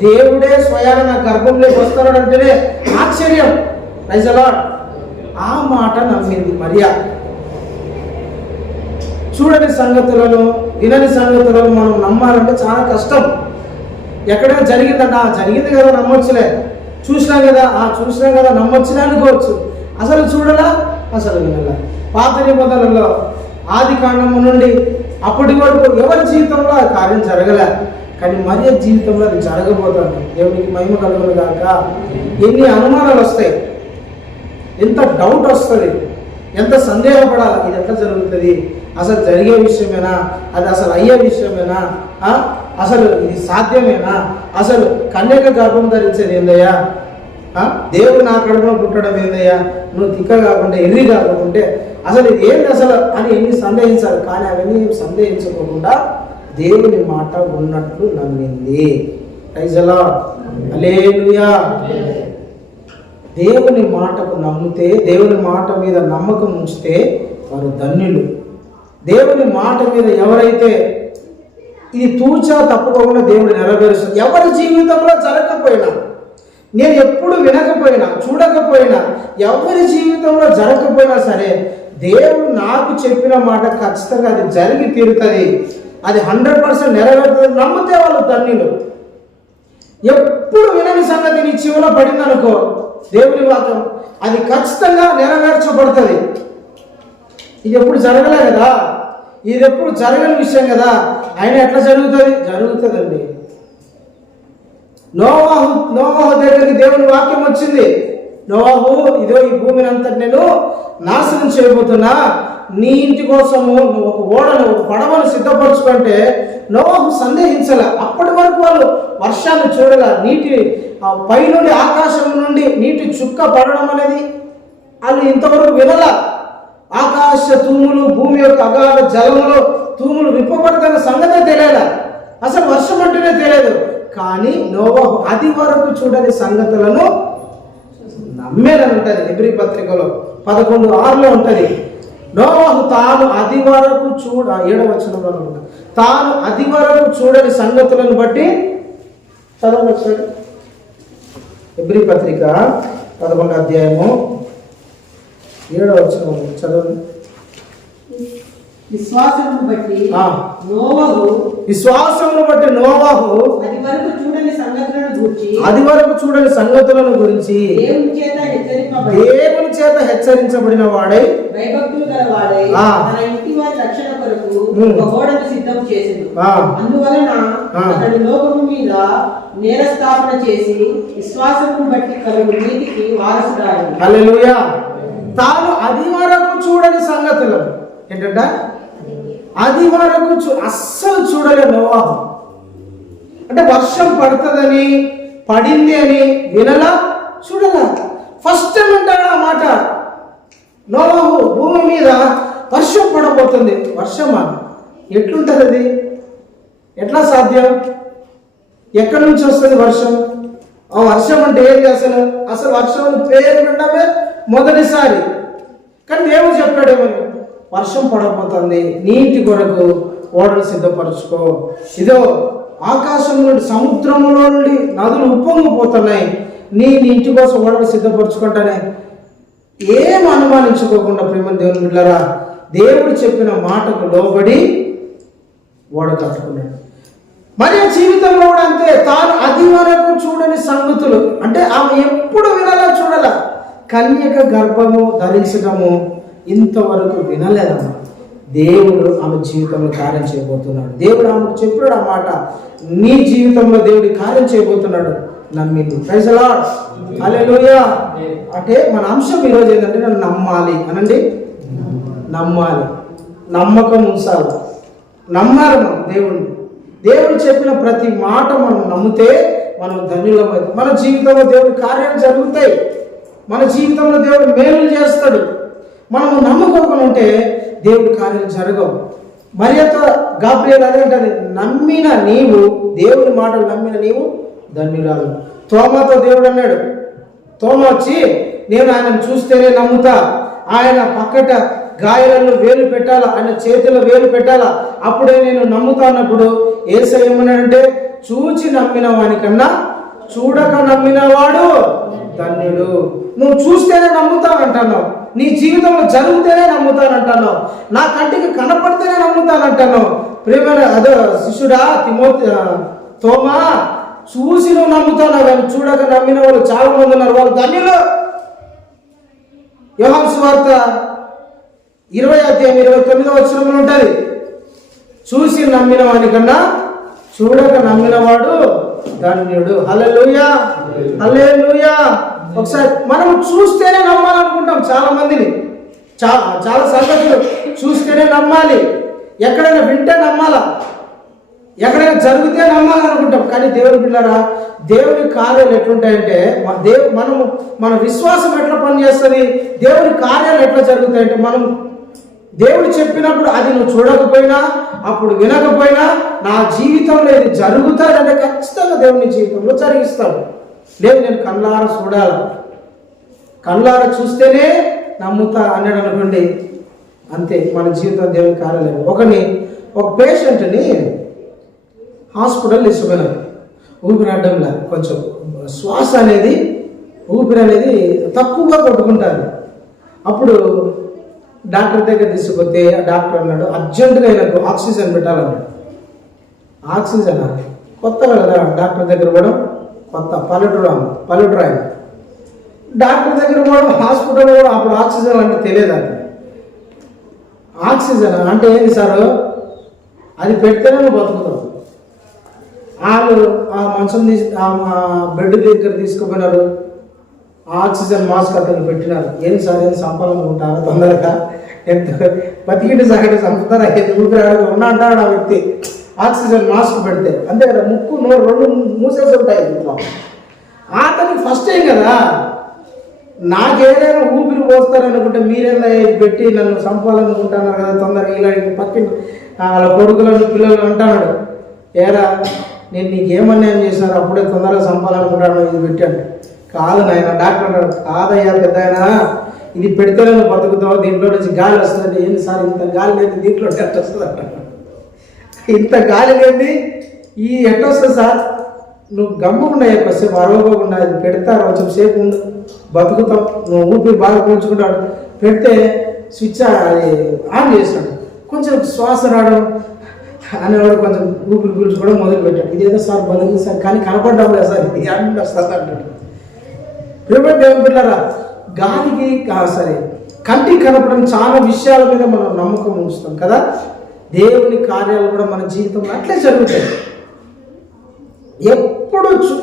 దేవుడే స్వయాన నా గర్భంలోకి వస్తాడంటేనే ఆశ్చర్యం. Praise the Lord. ఆ మాట నమ్మింది మరియా. చూడని సంగతులను, వినని సంగతులను మనం నమ్మాలంటే చాలా కష్టం. ఎక్కడైనా జరిగిందంట, జరిగింది కదా నమ్మొచ్చులే, చూసినాం కదా నమ్మొచ్చులే అనుకోవచ్చు. అసలు చూడలా, అసలు వినలా. పాత నిబంధనలో ఆది కాండము నుండి అప్పటి వరకు ఎవరి జీవితంలో ఆ కార్యం జరగలే, కానీ మరియ జీవితంలో అది జరగబోతుంది. దేవునికి మహిమ కలుగును గాక. ఎన్ని అనుమానాలు వస్తాయి, ఎంత డౌట్ వస్తుంది, ఎంత సందేహపడాలి. ఇది ఎట్లా జరుగుతుంది, అసలు జరిగే విషయమేనా, అది అసలు అయ్యే విషయమేనా, అసలు ఇది సాధ్యమేనా, అసలు కన్యక గర్భం ధరించేది ఏందయ్యా, దేవుడు నా కడుపులో పుట్టడం ఏందయ్యా, నువ్వు తిక్క కాకుండా ఎర్రి కాకుంటే అసలు ఇది ఏంది అసలు అని ఎన్ని సందేహించాలి. కానీ అవన్నీ సందేహించకుండా దేవుని మాట ఉన్నట్లు నమ్మింది. Praise the Lord. హల్లెలూయా. దేవుని మాటకు నమ్మితే, దేవుని మాట మీద నమ్మకం ఉంచితే వారు ధన్యులు. దేవుని మాట మీద ఎవరైతే ఇది తూచా తప్పుకోకుండా దేవుడు నెరవేరుస్తాడు. ఎవరి జీవితంలో జరగకపోయినా, నేను ఎప్పుడు వినకపోయినా, చూడకపోయినా, ఎవరి జీవితంలో జరగకపోయినా సరే, దేవుడు నాకు చెప్పిన మాట ఖచ్చితంగా అది జరిగి తీరుతుంది, అది 100% నెరవేరుతుంది. నమ్మితే వాళ్ళు ధన్యులు. ఎప్పుడు వినని సంగతి నీ చెవిలో పడిందనుకో, దేవుని వాక్యం అది ఖచ్చితంగా నెరవేర్చబడుతుంది. ఇది ఎప్పుడు జరగలే కదా, ఇది ఎప్పుడు జరగని విషయం కదా, ఆయన ఎట్లా జరుగుతుందండి. నోవాహు దగ్గరికి దేవుని వాక్యం వచ్చింది. నోవాహు, ఇదో ఈ భూమిని అంతా నేను నాశనం చేయబోతున్నా, నీ ఇంటి కోసము నువ్వు ఒక ఓడను, ఒక పడవను సిద్ధపరచుకుంటే నోవాహు సందేహించాల. అప్పటి వరకు వాళ్ళు వర్షాన్ని చూడాల, నీటి పైనుండి ఆకాశం నుండి నీటి చుక్క పడడం అనేది వాళ్ళు ఇంతవరకు వినలా. ఆకాశ తూములు, భూమి యొక్క అగాధ జలములో తూములు విప్పబడతాన సంగతే తెలియదు, అసలు వర్షం అంటేనే తెలియదు. కానీ నోవాహు అది వరకు చూడని సంగతులను నమ్మేదని ఉంటుంది. హెబ్రీ పత్రికలో 11:6 ఉంటుంది. నోవాహు తాను అది వరకు 7వ వచనంలో ఉంటుంది. తాను అది వరకు చూడని సంగతులను బట్టి చదవచ్చు. హెబ్రీ పత్రిక 11వ అధ్యాయము 7వ వచనం చదవండి. విశ్వాసమును బట్టి నోవాహు అది వరకు చూడని సంగతులను గురించి దేవుని చేత హెచ్చరించబడిన వాడై భయభక్తులు గలవాడై తన ఇంటి వారి రక్షణ కొరకు ఒక ఓడను సిద్ధం చేసెను. అందువలన అతడు లోకము మీద నేరస్థాపన చేసి విశ్వాసమును బట్టి కలుగు నీతికి వారసుడాడు. హల్లెలూయా. తాను అది వరకు చూడని సంగతులు ఏంటంట, అది వరకు అస్సలు చూడలే నోవాహు. అంటే వర్షం పడుతుందని, పడింది అని వినలా, చూడలా. ఫస్ట్ టైం అంటాడు ఆ మాట. నోవాహు, భూమి మీద వర్షం పడబోతుంది. వర్షమా? ఎట్లుంటుంది అది? ఎట్లా సాధ్యం? ఎక్కడి నుంచి వస్తుంది వర్షం? ఆ వర్షం అంటే ఏంటి అసలు? అసలు వర్షం పేరు వినడమే మొదటిసారి. కానీ దేవుడు చెప్పాడేమని, వర్షం పడబోతుంది, నీటి కొరకు ఓడలు సిద్ధపరచుకో. ఇదో ఆకాశం నుండి, సముద్రంలో నుండి నదులు ఉప్పొంగిపోతున్నాయి, నీ ఇంటి కోసం ఓడలు సిద్ధపరచుకుంటానే. ఏం అనుమానించుకోకుండా ప్రేమ దేవుని బిడ్డలారా, దేవుడు చెప్పిన మాటకు లోబడి ఓడ కట్టుకున్నాడు. మరి జీవితంలో కూడా అంతే. తాను అది వరకు చూడని సంగతులు, అంటే ఆమె ఎప్పుడు వినాలా, చూడాల. కన్యక గర్భము ధరించడము ఇంతవరకు వినలేదమ్మా. దేవుడు ఆమె జీవితంలో కార్యం చేయబోతున్నాడు. దేవుడు ఆమెకు చెప్పాడు ఆ మాట, నీ జీవితంలో దేవుడి కార్యం చేయబోతున్నాడు. నమ్మింది. Praise the Lord. హల్లెలూయా. అంటే మన అంశం ఈరోజు ఏంటంటే నన్ను నమ్మాలి అనండి. నమ్మాలి, నమ్మకం ఉంచాలి. నమ్మాలి మనం దేవుణ్ణి. దేవుడు చెప్పిన ప్రతి మాట మనం నమ్మితే మనం ధన్యులమవుతాం. మన జీవితంలో దేవుడి కార్యాలు జరుగుతాయి. మన జీవితంలో దేవుడు మేలు చేస్తాడు. మనము నమ్ముకోకుండా ఉంటే దేవుడి కార్యాలు జరగవు. మరియతో గాబ్రియల్ అదేంటది, నమ్మిన నీవు, దేవుని మాటలు నమ్మిన నీవు ధన్యురాలు. తోమాతో దేవుడు అన్నాడు, తోమ వచ్చి నేను ఆయనను చూస్తేనే నమ్ముతా, ఆయన పక్కట గాయాలలో వేలు పెట్టాలా, ఆయన చేతిలో వేలు పెట్టాలా, అప్పుడే నేను నమ్ముతా అన్నప్పుడు యేసయ్య ఏమన్నాడంటే, చూచి నమ్మిన వానికన్నా చూడక నమ్మినవాడు ధన్యుడు. నువ్వు చూస్తేనే నమ్ముతానంటున్నావు, నీ జీవితంలో జరిగితేనే నమ్ముతానంటున్నావు, నా కంటికి కనపడితేనే నమ్ముతానంటున్నావు. ప్రేమ అదే శిష్యుడా తోమా, చూసి నువ్వు నమ్ముతావు కానీ చూడక నమ్మిన వాళ్ళు చాలా మంది ఉన్నారు, వాళ్ళు ధన్యులు. యోహాను సువార్త 20:29 ఉంటుంది, చూసి నమ్మిన వానికన్నా చూడక నమ్మినవాడు ధన్యుడు. హల్లెలూయా, హల్లెలూయా. ఒకసారి మనం చూస్తేనే నమ్మాలనుకుంటాం చాలా మందిని, చాలా సంగతులు చూస్తేనే నమ్మాలి, ఎక్కడైనా వింటే నమ్మాలా, ఎక్కడైనా జరిగితే నమ్మాలనుకుంటాం. కానీ దేవుని బిడ్డలారా, దేవుని కార్యాలు ఎట్లుంటాయంటే, మన విశ్వాసం ఎట్లా పనిచేస్తుంది, దేవుని కార్యాలు ఎట్లా జరుగుతాయంటే, మనం దేవుడు చెప్పినప్పుడు అది నువ్వు చూడకపోయినా, అప్పుడు వినకపోయినా, నా జీవితంలో ఇది జరుగుతుందంటే ఖచ్చితంగా దేవుని జీవితంలో జరిగిస్తాడు. లేదు నేను కళ్ళారా చూడాలి, కళ్ళారా చూస్తేనే నమ్ముతా అన్నాడు అనుకోండి, అంతే మన జీవితం దేవుని కార్యాలయం. ఒక పేషెంట్ని హాస్పిటల్ తీసుకుపోయినారు, ఊపిరాడడంలా కొంచెం శ్వాస అనేది, ఊపిరి అనేది తక్కువగా కొట్టుకుంటారు. అప్పుడు డాక్టర్ దగ్గర తీసుకుపోతే డాక్టర్ అన్నాడు, అర్జెంటుగా ఆయనకు ఆక్సిజన్ పెట్టాలన్నాడు. ఆక్సిజన్ కొత్తగా కదా డాక్టర్ దగ్గర కూడా, కొత్త పల్లెటూరు ఆయన డాక్టర్ దగ్గర కూడా, హాస్పిటల్ కూడా అప్పుడు ఆక్సిజన్ అంటే తెలియదు. అది ఆక్సిజన్ అంటే ఏంటి సార్, అది పెడితేనే నువ్వు బతుకుతావు. వాళ్ళు ఆ మంచం బెడ్ దగ్గర తీసుకుపోయినారు, ఆక్సిజన్ మాస్క్ అతను పెట్టినారు. ఏం సార్ ఏం సంపాదనుకుంటారా తొందరగా, ఎంత బతికింటి సగటు సంపుతారా, ఊపిరాడు ఉన్నా అంటాడు ఆ వ్యక్తి. ఆక్సిజన్ మాస్క్ పెడితే అంతే కదా, ముక్కు నోరు రెండు మూసేసి ఉంటాయి ఇంట్లో. అతనికి ఫస్ట్ టైం కదా, నాకేదైనా ఊపిరి పోస్తారనుకుంటే మీరేదా పెట్టి నన్ను చంపాలనుకుంటున్నారు కదా తొందరగా, ఇలా పక్కిన వాళ్ళ కొడుకులను పిల్లలు అంటున్నాడు, ఏరా నేను నీకేమన్యాయం చేశాను, అప్పుడే తొందరగా చంపాలనుకుంటాను ఇది పెట్టాను. కాదు నాయన, డాక్టర్ అన్నాడు, కాదయ్యా పెద్ద ఆయన, ఇది పెడితేనే నువ్వు బతుకుతావు, దీంట్లో నుంచి గాలి వస్తుంది. ఏంటి సార్ ఇంత గాలి లేదు, దీంట్లో ఎట్ట వస్తుంది అంటాడు. ఇంత గాలి లేదు ఈ ఎట్ట వస్తుంది సార్, నువ్వు గమ్ముకుండా కొద్దిసేపు అరవకుండా అది పెడతారు, కొంచెం సేపు ఉండు బతుకుతావు, నువ్వు ఊపిరి బాగా పీల్చుకుంటాడు. పెడితే స్విచ్ అది ఆన్ చేస్తాడు, కొంచెం శ్వాస రావడం అనేవాడు, కొంచెం ఊపిరి పీల్చుకోవడం మొదలు పెట్టాడు. ఇదేదో సార్ బలింది సార్, కానీ కనపడ్డాం లేదు సార్, ఇది అన్నీ వస్తుంది అంటాడు. ప్రియమైన దేవుని బిడ్డలారా, గాలికి సరే కంటికి కనపడడం చాలా విషయాల మీద మనం నమ్మకం ఉంచుతాం కదా, దేవుని కార్యాలు కూడా మన జీవితంలో అట్లే జరుగుతాయి.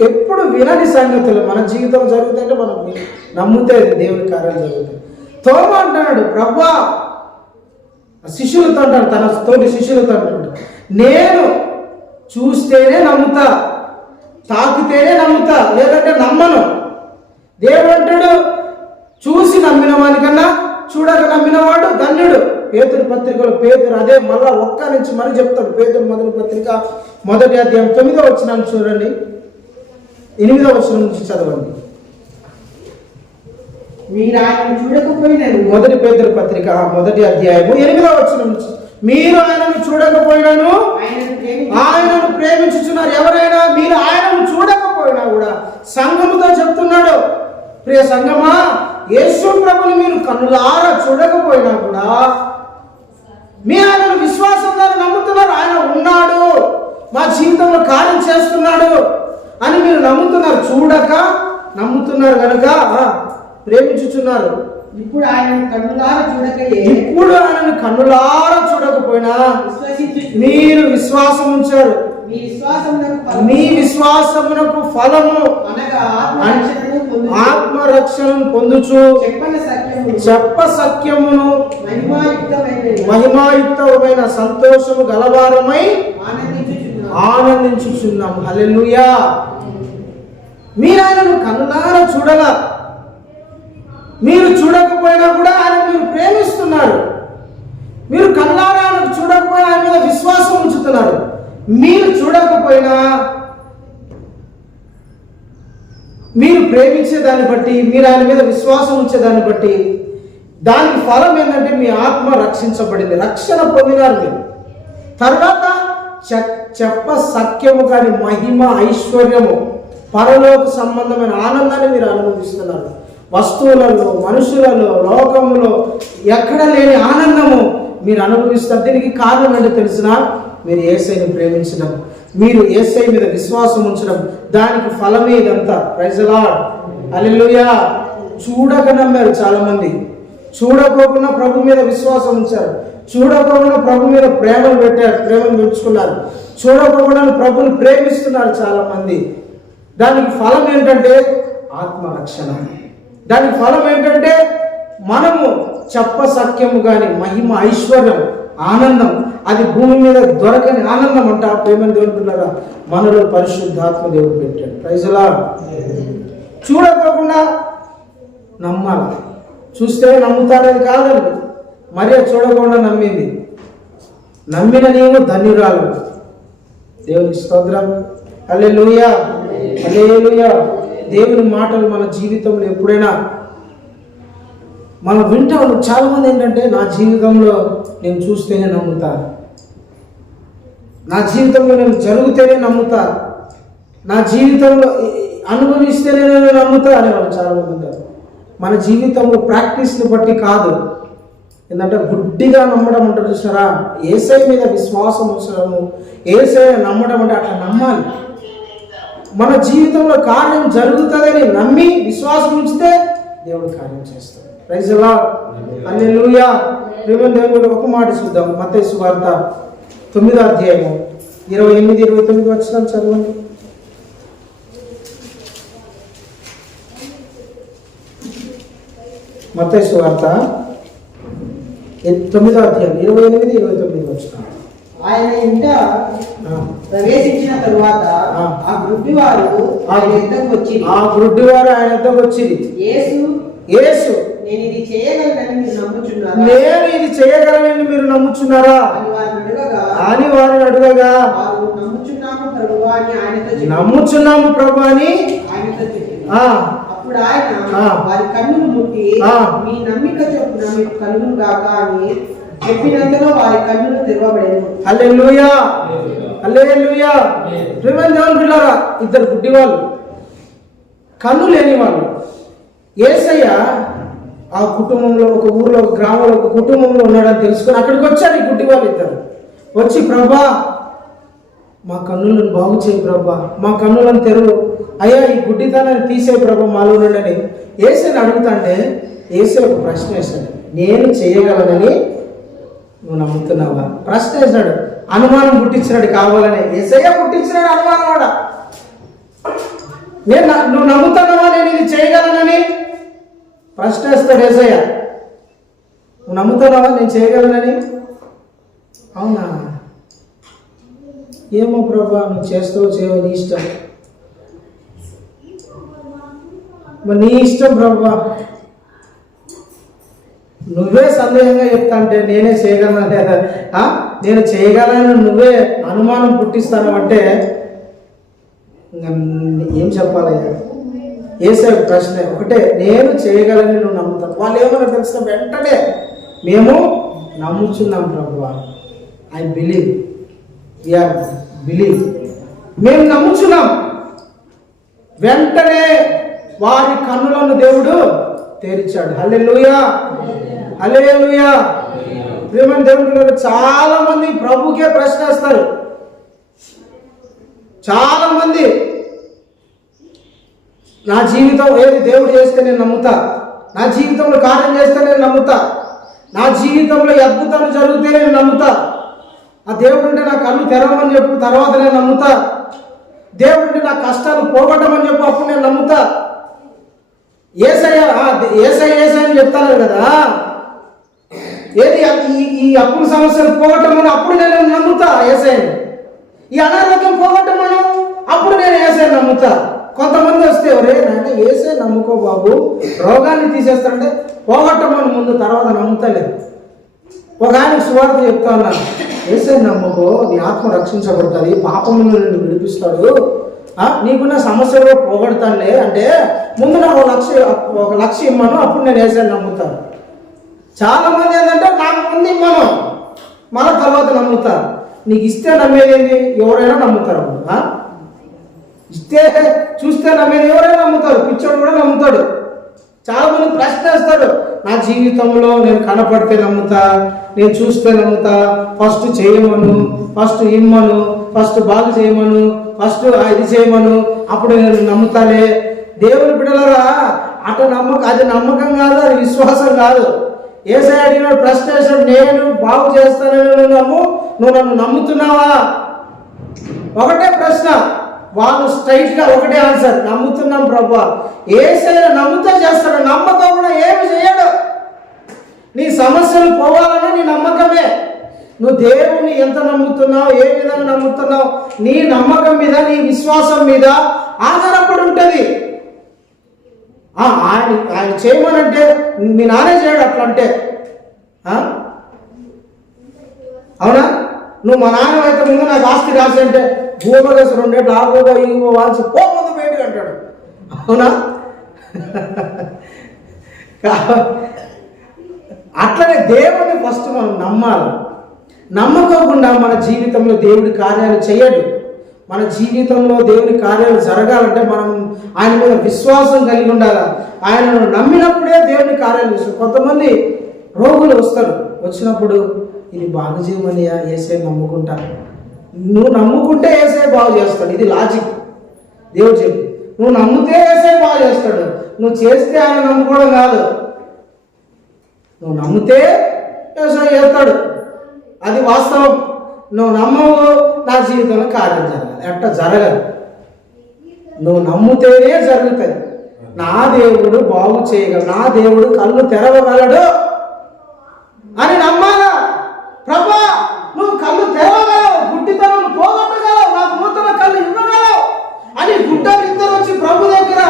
ఎప్పుడు వినని సంగతులు మన జీవితంలో జరుగుతాయంటే మనం నమ్ముతే దేవుని కార్యాలు జరుగుతాయి. తోమ అంటున్నాడు, ప్రభువా, శిష్యులతో అంటాడు, తన తోటి శిష్యులతో అంటాడు, నేను చూస్తేనే నమ్ముతా, తాకితేనే నమ్ముతా, లేదంటే నమ్మను. దేవుడు అంటాడు, చూసి నమ్మిన వానికన్నా చూడక నమ్మినవాడు ధన్యుడు. పేతురు పత్రికలో పేతురు అదే మళ్ళా ఒక్క నుంచి మరి చెప్తాడు. పేతురు మొదటి పత్రిక 1వ అధ్యాయం 9వ వచనం చూడండి, 8వ వచనం నుంచి చదవండి. మీరు ఆయనను చూడకపోయినారు. మొదటి పేతురు పత్రిక 1వ అధ్యాయము 8వ వచనం నుంచి, మీరు ఆయనను చూడకపోయినాను ఆయనను ప్రేమించుచున్నారు. ఎవరైనా మీరు ఆయనను చూడకపోయినా కూడా సంఘముతో చెప్తున్నాడు, ప్రియ సంఘమా, యేసు ప్రభుని మీరు కన్నులారా చూడకపోయినా కూడా మీ ఆయనను విశ్వాసంగా నమ్ముతున్నారు. ఆయన ఉన్నాడు, మా జీవితంలో కార్యం చేస్తున్నాడు అని మీరు నమ్ముతున్నారు. చూడక నమ్ముతున్నారు కనుక ప్రేమించుచున్నారు. ఇప్పుడు ఆయనను కన్నులారా కన్నులారా చూడకపోయినా మీరు విశ్వాసం ఉంచారు. మీ విశ్వాసమునకు ఫలము అనగా ఆత్మరక్షణను పొందుచు చెప్ప సఖ్యమును మహిమాయుక్తమైన సంతోషము గలవారమై ఆనందించుచున్నాము. హల్లెలూయా. మీరు ఆయనను కనులారా చూడాల. మీరు చూడకపోయినా కూడా ఆయన మీరు ప్రేమిస్తున్నారు. మీరు కనులారా ఆయనకు చూడకపోయినా ఆయన మీద విశ్వాసం ఉంచుతున్నారు. మీరు చూడకపోయినా మీరు ప్రేమించే దాన్ని బట్టి, మీరు ఆయన మీద విశ్వాసం ఉంచే దాన్ని బట్టి దానికి ఫలం ఏంటంటే మీ ఆత్మ రక్షించబడింది, రక్షణ పొందినారు మీరు. తర్వాత చెప్ప సఖ్యము కాని మహిమ, ఐశ్వర్యము, పరలోక సంబంధమైన ఆనందాన్ని మీరు అనుభవిస్తున్నారు. వస్తువులలో, మనుషులలో, లోకములో ఎక్కడ లేని ఆనందము మీరు అనుభవిస్తారు. దీనికి కారణం ఏంటో తెలిసినా మీరు యేసయ్యను ప్రేమించడం, మీరు యేసయ్య మీద విశ్వాసం ఉంచడం, దానికి ఫలమే ఇదంతా. Praise the Lord. హల్లెలూయా. చూడక నమ్మారు చాలా మంది, చూడకోకుండా ప్రభు మీద విశ్వాసం ఉంచారు, చూడకోకుండా ప్రభు మీద ప్రేమను పెట్టారు, ప్రేమను పెంచుకున్నారు, చూడకోకుండా ప్రభుని ప్రేమిస్తున్నారు చాలా మంది. దానికి ఫలం ఏంటంటే ఆత్మరక్షణ. దానికి ఫలం ఏంటంటే మనము చెప్ప సఖ్యము కానీ మహిమ, ఐశ్వర్యం, ఆనందం, అది భూమి మీద దొరకని ఆనందం అంట. ప్రేమను దేవుడున్నారా మనలో పరిశుద్ధాత్మ దేవుడు పెట్టాడు. Praise the lord. చూడకోకుండా నమ్మాలి, చూస్తే నమ్ముతారని కాదండి. మరియ చూడకుండా నమ్మింది. నమ్మిన నీవు ధన్యురాలు. దేవునికి స్తోత్రం. హల్లెలూయా, హల్లెలూయా. దేవుని మాటలు మన జీవితంలో ఎప్పుడైనా మనం వింటాం. చాలా మంది ఏంటంటే నా జీవితంలో నేను చూస్తేనే నమ్ముతా, నా జీవితంలో నేను జరిగితేనే నమ్ముతా, నా జీవితంలో అనుభవిస్తేనే నేను నమ్ముతా అనేవాళ్ళు చాలా మంది ఉంటారు. మన జీవితంలో ప్రాక్టీస్ని బట్టి కాదు. ఏంటంటే గుడ్డిగా నమ్మడం అంటారు చూసారా. యేసయ్య మీద విశ్వాసం ఉంచడము, యేసయ్య నమ్మడం అంటే అట్లా నమ్మాలి. మన జీవితంలో కార్యం జరుగుతుందని నమ్మి విశ్వాసం ఉంచితే దేవుడు కార్యం చేస్తాడు. Praise the Lord. హల్లెలూయా. దేవుడు ఒక మాట చూద్దాం. మత్తయి సువార్త 9వ అధ్యాయము 28-29 వచనాలు చదవండి. మత్తయి సువార్త 9వ అధ్యాయం 28-29 వచనాలు. ఆయన ఇంట ప్రవేశించిన తరువాత ఆ గుడ్డివారు ఆయన యొద్దకు వచ్చి యేసు నేను ఇది చేయగలనని మీరు నమ్ముచున్నారా అని వారిని అడగగా నమ్ముచున్నాము ప్రభు అని ఆయనతో చెప్పారు. అప్పుడు ఆయన వారి కన్నులు ముట్టి మీ నమ్మిక చొప్పున మీకు కన్నులు గాక అని చెప్పినంతలో వారి కన్నులు తెరవబడేను. హల్లెలూయా, హల్లెలూయా. బిడ్డలారా, ఇద్దరు గుడ్డి వాళ్ళు, కన్ను లేని వాళ్ళు. యేసయ్య ఆ కుటుంబంలో, ఒక ఊర్లో, ఒక గ్రామంలో, ఒక కుటుంబంలో ఉన్నాడని తెలుసుకొని అక్కడికి వచ్చారు ఈ గుడ్డి వాళ్ళు ఇద్దరు. వచ్చి ప్రభా మా కన్నులను బాగు చేయి ప్రభా, మా కన్నులను తెరువు, అయ్యా ఈ గుడ్డితనాన్ని తీసే ప్రభా మాలో నుండని యేసయ్యని అడుగుతాంటే యేసయ్య ఒక ప్రశ్న వేశాడు. నేను చేయగలనని నువ్వు నమ్ముతున్నావా? ప్రశ్న వేసినాడు, అనుమానం పుట్టించినాడు కావాలని. యేసయ్య పుట్టించినాడు అనుమానం కూడా. నువ్వు నమ్ముతున్నావా నేను ఇది చేయగలనని? ప్రశ్న వేస్తాడు యేసయ్య. నువ్వు నమ్ముతున్నావా నేను చేయగలనని? అవునా, ఏమో ప్రభా నువ్వు చేస్తావో చేయవో నీ ఇష్టం, మరి నీ ఇష్టం ప్రభా, నువ్వే సందేహంగా చెప్తా అంటే నేనే చేయగలను లేదా, నేను చేయగలను నువ్వే అనుమానం పుట్టిస్తాను అంటే ఏం చెప్పాలయ్యా? యేసయ్య ప్రశ్న ఒకటే, నేను చేయగలని నువ్వు నమ్ముతావు. వాళ్ళు ఏమన్నా తెలిసిన వెంటనే మేము నమ్ముచున్నాం ప్రభువా, ఐ బిలీవ్, వీఆర్ బిలీవ్, మేము నమ్ముచున్నాం. వెంటనే వారి కన్నులను దేవుడు తెరిచాడు. హల్లెలూయా, హల్లెలూయా. ప్రియమైన దేవుడు, చాలా మంది ప్రభుకే ప్రశ్న వేస్తారు. చాలా మంది నా జీవితం ఏది దేవుడు చేస్తే నేను నమ్ముతా, నా జీవితంలో కార్యం చేస్తే నేను నమ్ముతా, నా జీవితంలో అద్భుతాలు జరిగితే నేను నమ్ముతా, ఆ దేవుడు అంటే నా కళ్ళు తెరవమని చెప్పు, తర్వాత నేను నమ్ముతా. దేవుడు అంటే నా కష్టాలు పోగొట్టమని చెప్పు, అప్పుడు నేను నమ్ముతా. ఏసయ్య అని చెప్తాను కదా, ఏది ఈ అప్పుల సమస్యలు పోగొట్టమని అప్పుడు నేను నమ్ముతా ఏసయ్యని. ఈ అనారోగ్యం పోగొట్టమను అప్పుడు నేను ఏసయ్యని నమ్ముతా. కొంతమంది వస్తే ఎవరే నాయన ఏసయ్య నమ్ముకో బాబు, రోగాన్ని తీసేస్తారంటే పోగొట్టమని ముందు, తర్వాత నమ్ముతలేదు. ఒక ఆయనకు సువార్త చెప్తా ఉన్నాను, ఏసయ్య నమ్ముకో, నీ ఆత్మ రక్షించబడుతుంది, పాపము నుండి విడిపిస్తాడు, నీకున్న సమస్యలు పోగొడతానులే అంటే ముందు నాకు ఒక లక్ష ఇమ్మను, అప్పుడు నేను ఏసయ్యని నమ్ముతాను. చాలా మంది ఏంటంటే నాకు ముందు ఇమ్మను, మళ్ళీ తర్వాత నమ్ముతారు. నీకు ఇస్తే నమ్మేది ఏంటి? ఎవరైనా నమ్ముతారు. ఇస్తే చూస్తే నమ్మేది ఎవరైనా నమ్ముతారు, పిచ్చోడు కూడా నమ్ముతాడు. చాలా మంది ప్రశ్న వేస్తాడు, నా జీవితంలో నేను కనపడితే నమ్ముతా, నేను చూస్తే నమ్ముతా, ఫస్ట్ చేయమను, ఫస్ట్ ఇమ్మను, ఫస్ట్ బాగు చేయమను, ఫస్ట్ ఇది చేయమను, అప్పుడు నేను నమ్ముతాలే. దేవుని బిడ్డలారా, అది నమ్మకం కాదు, అది విశ్వాసం కాదు. ఏసయ్య అడిగిన ప్రశ్న వేసాడు, నేను బాగు చేస్తానని నువ్వు నన్ను నమ్ముతున్నావా? ఒకటే ప్రశ్న, వాళ్ళు స్ట్రైట్గా ఒకటే ఆన్సర్, నమ్ముతున్నాం ప్రభువా. ఏసయ్య నమ్ముతా చేస్తాడు, నమ్మకం ఏమి చేయడు. నీ సమస్యలు పోవాలన్నా నీ నమ్మకమే. నువ్వు దేవుణ్ణి ఎంత నమ్ముతున్నావు, ఏ విధంగా నమ్ముతున్నావు, నీ నమ్మకం మీద, నీ విశ్వాసం మీద ఆధారపడి ఉంటుంది. ఆయన చేయమనంటే మీ నానే చేయడు అట్లా అంటే, అవునా? నువ్వు మా నాన్న అయితే ముందు నాకు ఆస్తి రాసి అంటే భూమగేసి 2 ఏళ్ళు ఆగోగా ఇంకో వాల్సి పో ముందు బయటకు అంటాడు, అవునా? అట్లనే దేవుడిని ఫస్ట్ మనం నమ్మాలి. నమ్మకోకుండా మన జీవితంలో దేవుడి కార్యాలు చేయడు. మన జీవితంలో దేవుని కార్యాలు జరగాలంటే మనం ఆయన మీద విశ్వాసం కలిగి ఉండాలి. ఆయనను నమ్మినప్పుడే దేవుని కార్యాలు చేస్తారు. కొంతమంది రోగులు వస్తారు, వచ్చినప్పుడు ఇది బాగు చేయమని ఏసే నమ్ముకుంటా. నువ్వు నమ్ముకుంటే ఏసే బాగు చేస్తాడు, ఇది లాజిక్. దేవుడు చెప్పి నువ్వు నమ్మితే ఏసే బాగు చేస్తాడు, నువ్వు చేస్తే ఆయన నమ్ముకోవడం కాదు. నువ్వు నమ్మితే ఏసే చేస్తాడు, అది వాస్తవం. నువ్వు నమ్మవు, నా జీవితంలో కార్యం జరగాలి, అట్లా జరగదు. నువ్వు నమ్ముతేనే జరుగుతుంది. నా దేవుడు బాగు చేయగలడు, నా దేవుడు కళ్ళు తెరవగలడు అని నమ్మాలా. ప్రభా నువ్వు కళ్ళు తెరవగలవు, గుడ్డితనం పోగొట్టగలవు, నాకు నూతన కళ్ళు ఇవ్వగలవు అని గుడ్డలిద్దరు వచ్చి ప్రభు దగ్గర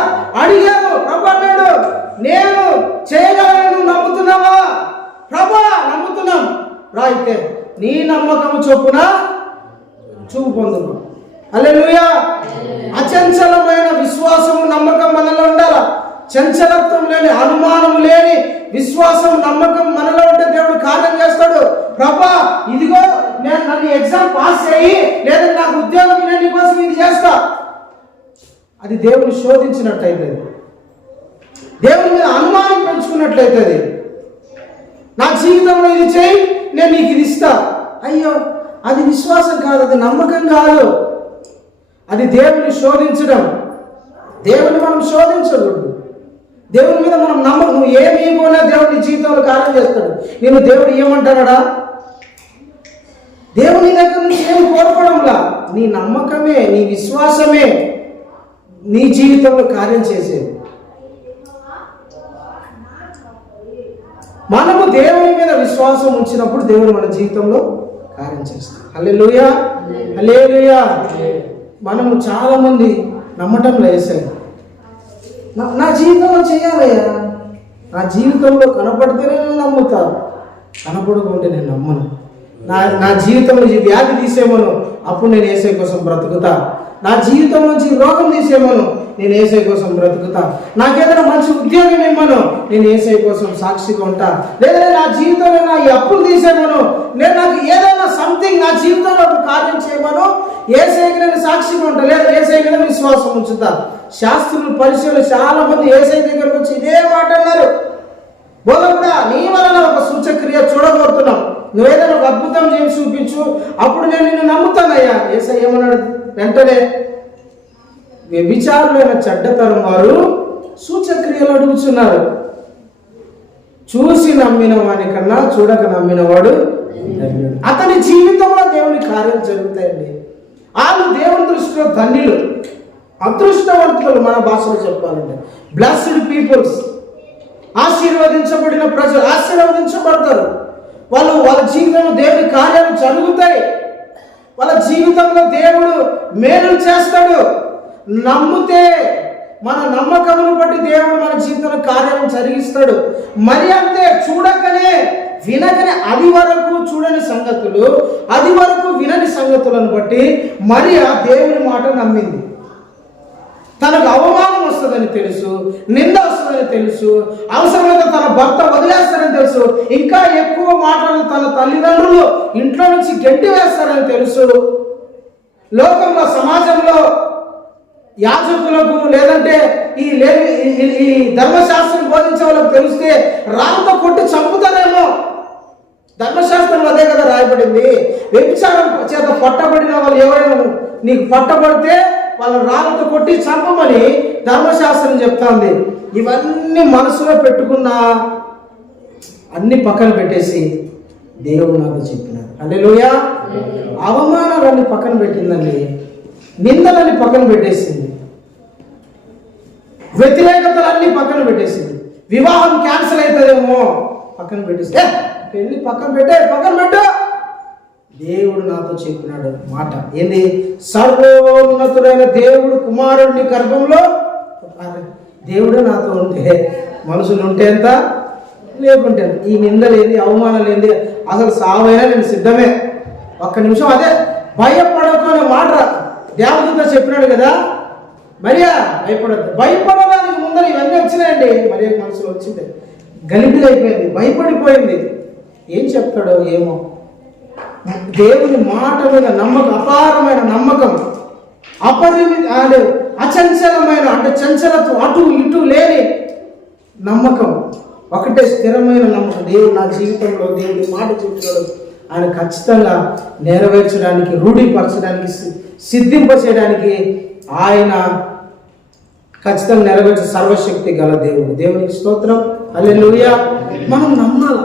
అడిగారు. ప్రభు అన్నాడు, నేను చేయగలను, నువ్వు నమ్ముతున్నావా? ప్రభా నమ్ముతున్నాం, రాయితే నీ నమ్మకం చొప్పున చూపు పొందును. హల్లెలూయా. అచంచలమైన విశ్వాసము నమ్మకం మనలో ఉండాల. చంచలత్వం లేని, అనుమానం లేని విశ్వాసం నమ్మకం మనలో ఉంటే దేవుడు కార్యం చేస్తాడు. ప్రభా ఇదిగో నేను నన్ను ఎగ్జామ్ పాస్ చేయి, లేదా నాకు ఉద్యోగం నేను నీకోసం ఇది చేస్తా, అది దేవుని శోధించినట్టయితే, దేవుని మీద అనుమానం పెంచుకున్నట్లయితే, నా జీవితంలో ఇది చేయి నేను నీకు ఇది ఇస్తా, అయ్యో అది విశ్వాసం కాదు, అది నమ్మకం కాదు, అది దేవుని శోధించడం. దేవుని మనం శోధించకూడదు. దేవుని మీద మనం నమ్మకం, నువ్వు ఏమి ఇవ్వనా దేవుని జీవితంలో కార్యం చేస్తాడు. నేను దేవుడు ఏమంటాడా? దేవుని దగ్గర నుంచి ఏం కోరుకోవడంలా, నీ నమ్మకమే, నీ విశ్వాసమే నీ జీవితంలో కార్యం చేసేది. మనము దేవుని మీద విశ్వాసం ఉంచినప్పుడు దేవుడు మన జీవితంలో కార్యం చేస్తాడు. హల్లెలూయా, హల్లెలూయా. మనము చాలా మంది నమ్మటం లేసాయి, నా జీవితంలో చేయాలయ్యా, నా జీవితంలో కనపడితేనే నేను నమ్ముతా, కనపడకుంటే నేను నమ్మను. నా జీవితంలో ఈ వ్యాధి తీసేమను, అప్పుడు నేను యేసయ్య కోసం బ్రతుకుతా. నా జీవితం నుంచి రోగం తీసేమను, నేను యేసయ్య కోసం బ్రతుకుతా. నాకేదైనా మంచి ఉద్యోగం ఇమ్మను, నేను యేసయ్య కోసం సాక్షిగా ఉంటా. లేదా నా జీవితంలో నా ఈ అప్పులు తీసేమను, నేను నాకు ఏదైనా సంథింగ్ నా జీవితంలో కార్యం చేయమను, యేసయ్యకి నేను సాక్షిగా ఉంటా, లేదా యేసయ్య మీద విశ్వాసం ఉంచుతా. శాస్త్రులు, పరిచయులు చాలా మంది యేసయ్య దగ్గరకు వచ్చి ఇదే మాట అన్నారు, బోధకుడా నీ వలన ఒక సూచక్రియ చూడబోతున్నాం, నువ్వేదైనా ఒక అద్భుతం చేసి చూపించు, అప్పుడు నేను నిన్ను నమ్ముతానయ్యా. యేసయ్య ఏమన్నాడు? వెంటనే వ్యభిచారులైన చెడ్డతరం వారు సూచక్రియలు అడుగుతున్నారు. చూసి నమ్మిన వాని కన్నా చూడక నమ్మిన వాడు అతని జీవితంలో దేవుని కార్యాలు జరుగుతాయండి. వాళ్ళు దేవుని దృష్టిలో ధన్యులు, అదృష్టవంతులు. మన భాషలో చెప్పాలంటే బ్లెస్డ్ పీపుల్స్. ఆశీర్వదించబడిన ప్రజలు ఆశీర్వదించబడతారు. వాళ్ళ జీవితంలో దేవుని కార్యాలు జరుగుతాయి. వాళ్ళ జీవితంలో దేవుడు మేలు చేస్తాడు. నమ్మితే మన నమ్మకమును బట్టి దేవుడు మన జీవితంలో కార్యాలను జరిగిస్తాడు. మరి అంతే, చూడకనే వినకనే అది వరకు చూడని సంగతులు, అది వరకు వినని సంగతులను బట్టి మరి ఆ దేవుని మాట నమ్మింది. తనకు అవమానం వస్తుందని తెలుసు, నింద వస్తుందని తెలుసు, అవసరమైతే తన భర్త వదిలేస్తారని తెలుసు, ఇంకా ఎక్కువ మాటలు తన తల్లిదండ్రులు ఇంట్లో నుంచి గెంటి వేస్తారని తెలుసు. లోకంలో సమాజంలో యాజకులకు లేదంటే ఈ ధర్మశాస్త్రం బోధించే వాళ్ళకు తెలిస్తే రాళ్ళతో కొట్టి చంపుతారేమో. ధర్మశాస్త్రంలో అదే కదా రాయబడింది. వ్యభిచారం చేత పట్టబడిన వాళ్ళు ఎవరైనా నీకు పట్టబడితే వాళ్ళ రాళ్ళతో కొట్టి చంపమని ధర్మశాస్త్రం చెప్తాంది. ఇవన్నీ మనసులో పెట్టుకున్న అన్ని పక్కన పెట్టేసి దేవుడు నాకు చెప్పినాడు. హల్లెలూయా. అవమానాలన్నీ పక్కన పెట్టిందండి, నిందలన్నీ పక్కన పెట్టేసింది, వ్యతిరేకతలన్నీ పక్కన పెట్టేసింది. వివాహం క్యాన్సిల్ అవుతుందేమో పక్కన పెట్టేసి పెళ్ళి పక్కన పెట్టు. దేవుడు నాతో చెప్పినాడు మాట ఏంది? సర్వోన్నతుడైన దేవుడు కుమారుడిని గర్భంలో. దేవుడు నాతో ఉంటే మనుషులు ఉంటే ఎంత, లేకుంటే ఈ నిందలేంది, అవమానాలు ఏంది, అసలు సావైనా నేను సిద్ధమే. ఒక్క నిమిషం అదే భయపడకనే మాట దేవదూత చెప్పినాడు కదా. మరియా భయపడద్దు. భయపడడానికి ముందర ఇవన్నీ వచ్చినాయండి. మరియా మనసులో వచ్చింది, గలిబిలి అయిపోయింది, భయపడిపోయింది. ఏం చెప్తాడో ఏమో. దేవుని మాట మీద నమ్మకం, అపారమైన నమ్మకం, అచంచలమైన అంటే చంచలత్వం, అటు ఇటు లేని నమ్మకం, ఒకటే స్థిరమైన నమ్మకం. దేవుడు నా జీవితంలో దేవుడి మాట చెప్పినాడు, ఆయన ఖచ్చితంగా నెరవేర్చడానికి, రూఢీపరచడానికి, సిద్ధింపచేయడానికి ఆయన ఖచ్చితంగా నెరవేర్చే సర్వశక్తి గల దేవుడు. దేవునికి స్తోత్రం. హల్లెలూయా. మనం నమ్మాలి.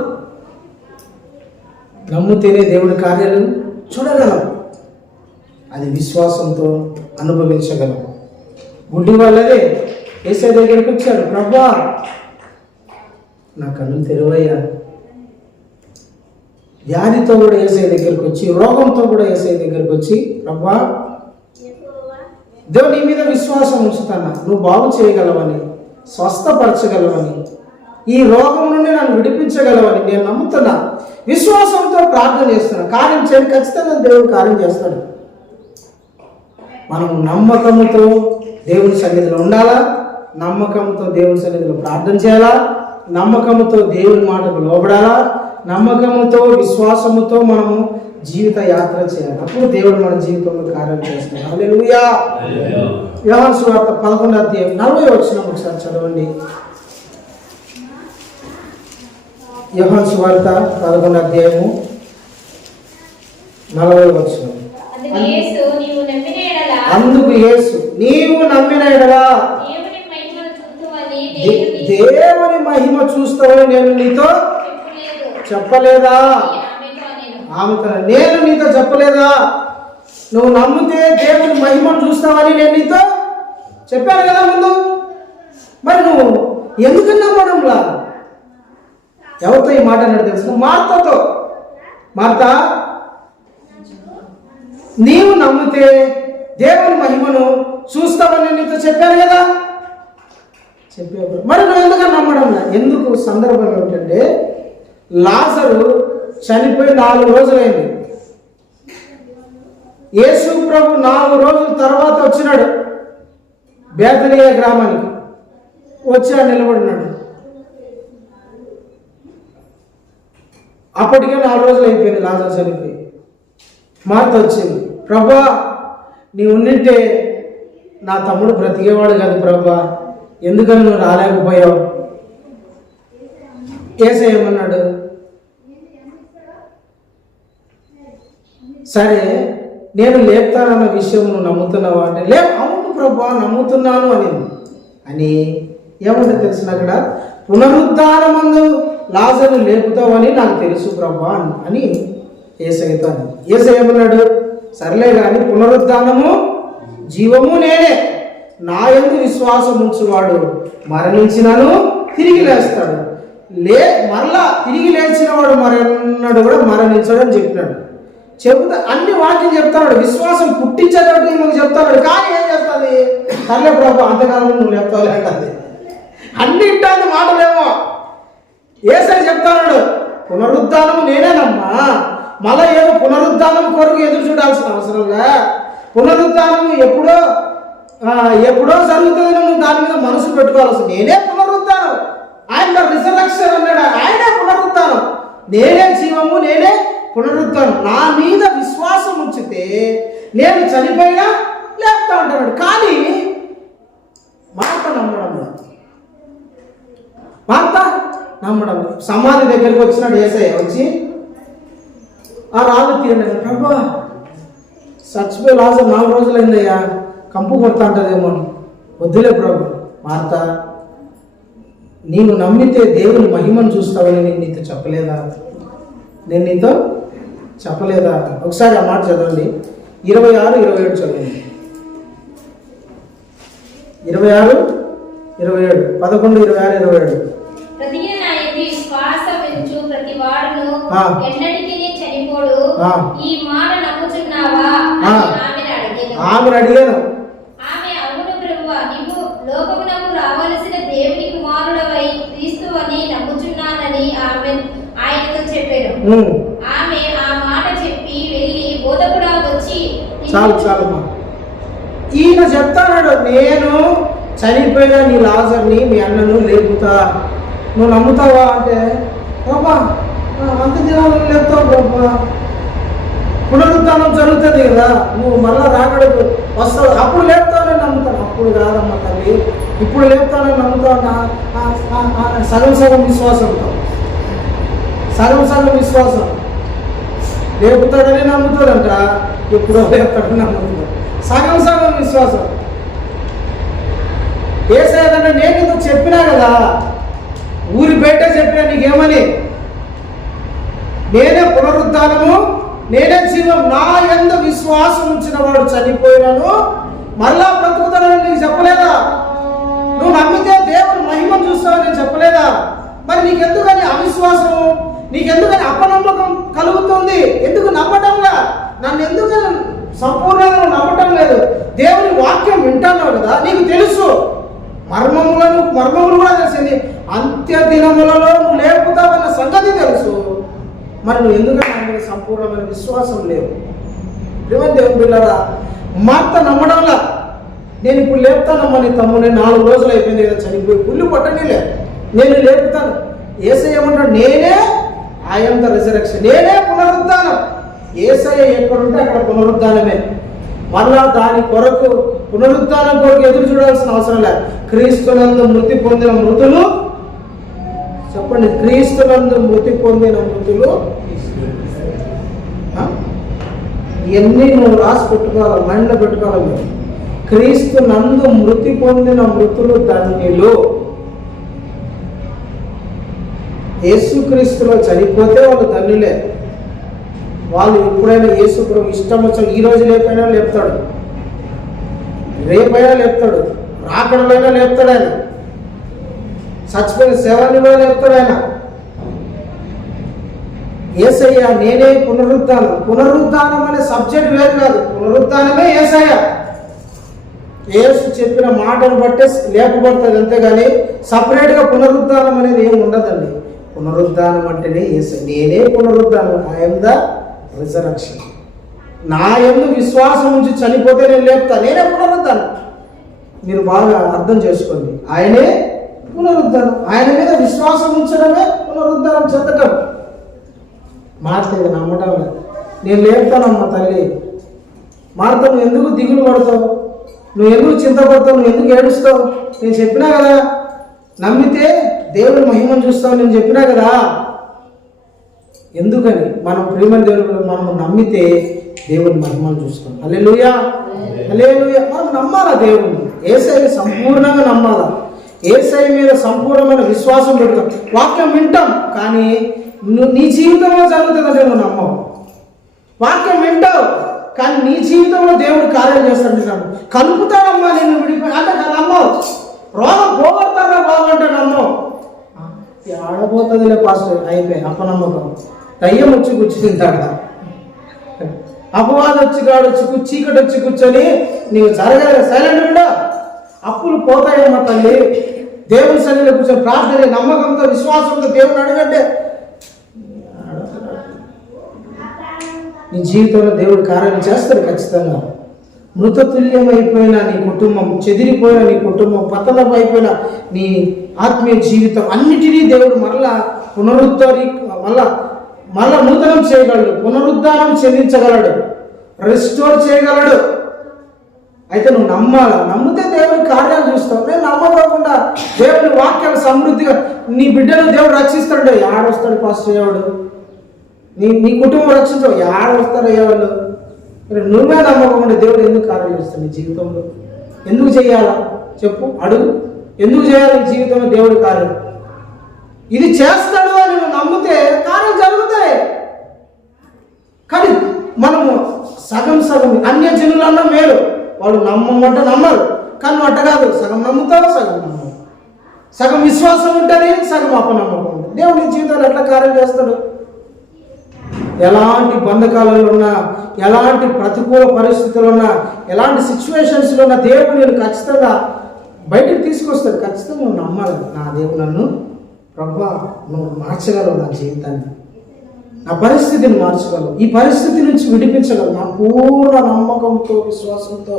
నమ్మితేనే దేవుడి కార్యాలను చూడగలం, అది విశ్వాసంతో అనుభవించగలం. గుడ్డి వాళ్ళదే యేసయ్య దగ్గరికి వచ్చాడు, ప్రభువా నా కన్నులు తెరువయ్యా. వ్యాధితో కూడా యేసయ్య దగ్గరికి వచ్చి, రోగంతో కూడా యేసయ్య దగ్గరికి వచ్చి, ప్రభువా దేవుడు నీ మీద విశ్వాసం ఉంచుతాను, నువ్వు బాగు చేయగలవని, స్వస్థపరచగలవని, ఈ రోగం నుండి నన్ను విడిపించగలవని నేను నమ్ముతున్నా, విశ్వాసంతో ప్రార్థన చేస్తున్నా. కార్యం చేయండి, ఖచ్చితంగా దేవుడు కార్యం చేస్తాడు. మనం నమ్మకంతో దేవుని సన్నిధిలో ఉండాలా, నమ్మకంతో దేవుని సన్నిధిలో ప్రార్థన చేయాలా, నమ్మకంతో దేవుని మాటకు లోబడాలా, నమ్మకంతో విశ్వాసముతో మనము జీవిత యాత్ర చేయాలి. అప్పుడు దేవుడు మన జీవితంలో కార్యం చేస్తాడు. హల్లెలూయా. యోహాను సువార్త 11వ అధ్యాయం 40వ వచనం ఒకసారి చదవండి. యోహాను సువార్త 11వ అధ్యాయము 40వ వచనం. అందుకు యేసు నీవు నమ్మిన ఎడల దేవుని మహిమ చూస్తావని నేను నీతో చెప్పలేదా? ఆమెతో నేను నీతో చెప్పలేదా? నువ్వు నమ్మితే దేవుని మహిమను చూస్తావని నేను నీతో చెప్పాను కదా ముందు. మరి నువ్వు ఎందుకు నమ్మడంలా? ఎవరితో ఈ మాట అన్నాడు తెలుసు? మార్తతో. మార్త, నీవు నమ్మితే దేవుని మహిమను చూస్తావని నీతో చెప్పాను కదా. చెప్పేప్పుడు మరి నువ్వు ఎందుకు నమ్మడంలా? ఎందుకు? సందర్భం ఏమిటంటే లాజరు చనిపోయి 4 రోజులైంది. యేసు ప్రభు 4 రోజుల తర్వాత వచ్చినాడు బేతనియ గ్రామానికి. వచ్చి నిలబడినాడు. అప్పటికే 4 రోజులు అయిపోయింది లాజరు చనిపోయి. మార్త వచ్చింది, ప్రభా నీ ఉన్నింటే నా తమ్ముడు బ్రతికేవాడు కాదు ప్రభా, ఎందుకని నువ్వు రాలేకపోయావు? యేసయ్య ఏమన్నాడు? సరే నేను లేపుతానన్న విషయం నువ్వు నమ్ముతున్నావా అంటే, అవును ప్రభా నమ్ముతున్నాను అని ఏమంటే తెలిసిన అక్కడ పునరుద్ధానమందు లాజరును లేపుతావని నాకు తెలుసు ప్రభా అని యేసయ్యతో అని. యేసయ్య ఏమన్నాడు? సర్లే కానీ పునరుద్ధానము జీవము నేనే, నా యందు విశ్వాసం ఉంచువాడు మరణించినను తిరిగి లేస్తాడు, మరలా తిరిగి లేచిన వాడు మరణాడు కూడా మరణించడని చెప్పినాడు. చెబుతా అన్ని వాక్యం చెప్తాడు, విశ్వాసం పుట్టించేటట్టు ఈమెకు చెప్తాడు. కానీ ఏం చేస్తుంది? సర్లే ప్రభు అంతకాలం నువ్వు లేపుతావు అంటుంది. అన్ని ఇంటాన్ని మాటలేమో. యేసయ్య చెప్తాడు పునరుద్ధానము నేనేనమ్మా, మళ్ళా ఏదో పునరుద్ధానం కొరకు ఎదురు చూడాల్సిన అవసరంగా, పునరుద్ధానం ఎప్పుడో జరుగుతుంది, నువ్వు దాని మీద మనసు పెట్టుకోవాల్సి. నేనే పునరుద్ధానం, ఆయన రిజరక్షన్ అన్నాడు, ఆయనే పునరుద్ధానం, నేనే జీవము, నేనే పునరుద్ధానం. నా మీద విశ్వాసం ఉంచితే నేను చనిపోయినా లేపుతా అంటున్నాడు. కానీ మార్త నమ్మడం లేదు. మార్త నమ్మడం లేదు. సమాధి దగ్గరికి వచ్చినాడు యేసయ్య. వచ్చి ఆ రాళ్ళు తీయండి. ప్రభా చచ్చిపోయి లాజరు 4 రోజులైందయ్యా, కంపు కొడతా అంటదేమో. వద్దులే ప్రభు. మార్త, నేను నమ్మితే దేవుని మహిమను చూస్తావని నేను నీతో చెప్పలేదా? నేను నీతో చెప్పలేదా? ఒకసారి ఆ మాట చదవండి. 26, 27 చదవండి. 26, 27, 11, 26, 27. ఆమెను అడిగాను. ఆమె అవును ప్రభువా, నీవు లోకమునకు రావలసిన దేవుని కుమారుడవై క్రీస్తువని నమ్ముచున్నానని ఆయనతో చెప్పాను. ఆమె ఆ మాట చెప్పి వెళ్ళి బోధకుడా వచ్చి. చాలు ఈయన చెప్తాడు, నేను చనిపోయిన నీ లాజర్ని మీ అన్నను లేపుతా, నువ్వు నమ్ముతావా అంటే, బాబా అంత దినాలు లేపుతావు బాబా, పునరుద్ధానం జరుగుతుంది కదా, నువ్వు మళ్ళా రాకడకు వస్తావు, అప్పుడు లేపుతానని నమ్ముతాను. అప్పుడు కాదమ్మా తల్లి, ఇప్పుడు లేపుతానని నమ్ముతాను. సగం విశ్వాసంతో, సగం విశ్వాసం. లేపుతాడని నమ్ముతాడంట, ఎప్పుడో లేపుతాడని నమ్ముతాడు. సగం విశ్వాసం. ఏసయ్యనంటే నేను నీకు చెప్పినా కదా, ఊరి బయట చెప్పినా నీకేమని, నేనే పునరుద్ధానము, నేనే జీవం, నా యందు విశ్వాసం ఉంచిన వాడు చనిపోయినాను మళ్ళా బ్రతుకుతానని నీకు చెప్పలేదా? నువ్వు నమ్మితే దేవుని మహిమను చూస్తావని నేను చెప్పలేదా? మరి నీకెందుకని అవిశ్వాసము, నీకెందుకని అపనమ్మకం కలుగుతుంది? ఎందుకు నమ్మటంలా? నన్ను ఎందుకని సంపూర్ణంగా నమ్మటం లేదు? దేవుని వాక్యం వింటున్నావు కదా, నీకు తెలుసు మర్మములు కూడా తెలిసింది. అంత్య దినములలో నువ్వు లేపుతావన్న సంగతి తెలుసు. మరి నువ్వు ఎందుకంటే సంపూర్ణమైన విశ్వాసం లేవు. దేవుని బిడ్డలారా, మార్త నమ్మడంలా నేను ఇప్పుడు లేపుతానమ్మా నీ తమ్ముని, 4 రోజులు అయిపోయింది కదా చనిపోయి, పుల్లు పట్టనిలే, నేను లేపుతాను. యేసయ్య ఏమంటాడు? నేనే ఐఎమ్ ద రిజరెక్షన్, నేనే పునరుద్ధానం. యేసయ్య ఎక్కడుంటే అక్కడ పునరుద్ధానమే. మళ్ళా దాని కొరకు పునరుద్ధానం కొరకు ఎదురు చూడాల్సిన అవసరం లేదు. క్రీస్తునందు మృతి పొందిన మృతులు, చెప్పండి, క్రీస్తునందు మృతి పొందిన మృతులు, ఇవన్నీ నువ్వు రాసి పెట్టుకోవాలి, మైండ్లో పెట్టుకోవాలి. క్రీస్తు నందు మృతి పొందిన మృతులు ధన్యులు. యేసుక్రీస్తులో చనిపోతే వాళ్ళు ధన్యులే. వాళ్ళు ఎప్పుడైనా యేసు ప్రభు ఇష్టం వచ్చాడు, ఈ రోజు లేపైనా లేపుతాడు, రేపైనా లేపుతాడు, రాకడలైనా లేపుతాడు ఆయన, చచ్చిపోయిన సేవని కూడా లేపుతాడు ఆయన. యేసయ్య నేనే పునరుద్ధానం. పునరుద్ధానం అనే సబ్జెక్ట్ వేరు కాదు, పునరుద్ధానమే యేసయ్య. యేసు చెప్పిన మాటను బట్టే లేపబడుతుంది, అంతేగాని సపరేట్గా పునరుద్ధానం అనేది ఏమి ఉండదండి. పునరుద్ధానం అంటేనే యేసయ్య, నేనే పునరుద్ధానం, ఐఎమ్ ద రిజరక్షన్. నా యందు విశ్వాసం ఉంచి చనిపోతే నేను లేపుతా, నేనే పునరుద్ధానం. మీరు బాగా అర్థం చేసుకోండి, ఆయనే పునరుద్ధానం. ఆయన మీద విశ్వాసం ఉంచడమే పునరుద్ధానం చెందటం. మార్తది నమ్మటం లేదు. నేను లేపుతానమ్మా తల్లి. మార్త, నువ్వు ఎందుకు దిగులు పడతావు, నువ్వు ఎందుకు చింతపడతావు, నువ్వు ఎందుకు ఏడుస్తావు? నేను చెప్పినా కదా, నమ్మితే దేవుని మహిమను చూస్తావు, నేను చెప్పినా కదా. ఎందుకని? మనం ప్రేమ దేవుడు, మనం నమ్మితే దేవుని మహిమను చూస్తాం. హల్లెలూయా, హల్లెలూయా. మనం నమ్మాలా దేవుని, యేసయ్య సంపూర్ణంగా నమ్మాలా, యేసయ్య మీద సంపూర్ణమైన విశ్వాసం పెడతాం. వాక్యం వింటాం, కానీ నీ జీవితంలో జరుగుతుందంటే నువ్వు నమ్మవు. వాక్యం వింటావు, కానీ నీ జీవితంలో దేవుడు కార్యాలు చేస్తాడు. కలుపుతాడమ్మా నేను విడిపోయి అంటే నమ్మవు. రోగం పోగొడతారా బాబు అంటే నమ్మవు. ఆడపోతుందిలే పాస్టర్ అయిపోయి అపనమ్మకం. దయ్యం వచ్చి కూర్చుంటాడా, అపవాదం వచ్చి కాడొచ్చి చీకటి వచ్చి కూర్చొని నీవు జరగలేదు సైలెంట్ కూడా అప్పులు పోతాయమ్మా తల్లి. దేవుని సన్నిధిలో కూర్చొని ప్రార్థన నమ్మకంతో విశ్వాసంతో దేవుని అడగంటే నీ జీవితంలో దేవుడు కార్యాలు చేస్తాడు ఖచ్చితంగా. మృతతుల్యమైపోయిన నీ కుటుంబం, చెదిరిపోయిన నీ కుటుంబం, పతనం అయిపోయిన నీ ఆత్మీయ జీవితం అన్నిటినీ దేవుడు మరలా మళ్ళా నూతనం చేయగలడు, పునరుద్ధానం చెందించగలడు, రెస్టోర్ చేయగలడు. అయితే నువ్వు నమ్మాలా, నమ్మితే దేవుని కార్యాలు చూస్తావు. నేను నమ్మకోకుండా దేవుని వాక్యాలు సమృద్ధిగా నీ బిడ్డను దేవుడు రక్షిస్తాడు. ఆడొస్తాడు పాస్టర్ ఎవడు, నీ కుటుంబం రక్షించవు, ఆడొస్తారు అయ్యేవాళ్ళు. నువ్వే నమ్మకుండా దేవుడు ఎందుకు కార్యాలు చేస్తాడు నీ జీవితంలో? ఎందుకు చేయాలా చెప్పు, అడుగు. ఎందుకు చేయాలి నీ జీవితంలో దేవుడి కార్యం? ఇది చేస్తాడు అని నువ్వు నమ్మితే కార్యం జరుగుతాయి. కానీ మనము సగం అన్య జనులన్నా మేలు, వాళ్ళు నమ్మమంటే నమ్మరు, కానీ అట్ట కాదు. సగం నమ్ముతావు, సగం నమ్మవు. సగం విశ్వాసం ఉంటుంది, సగం అపనమ్మకం ఉంటుంది. దేవుడు నీ జీవితంలో ఎట్లా కార్యం చేస్తాడు? ఎలాంటి బంధకాలలో ఉన్నా, ఎలాంటి ప్రతికూల పరిస్థితులు ఉన్నా, ఎలాంటి సిచ్యువేషన్స్లో ఉన్నా దేవుడు నేను ఖచ్చితంగా బయటకు తీసుకొస్తాడు. ఖచ్చితంగా నువ్వు నమ్మాలి. నా దేవుడు నన్ను ప్రభువా నువ్వు మార్చగలవు, నా జీవితాన్ని, నా పరిస్థితిని మార్చగలవు, ఈ పరిస్థితి నుంచి విడిపించగలవు. నా పూర్ణ నమ్మకంతో విశ్వాసంతో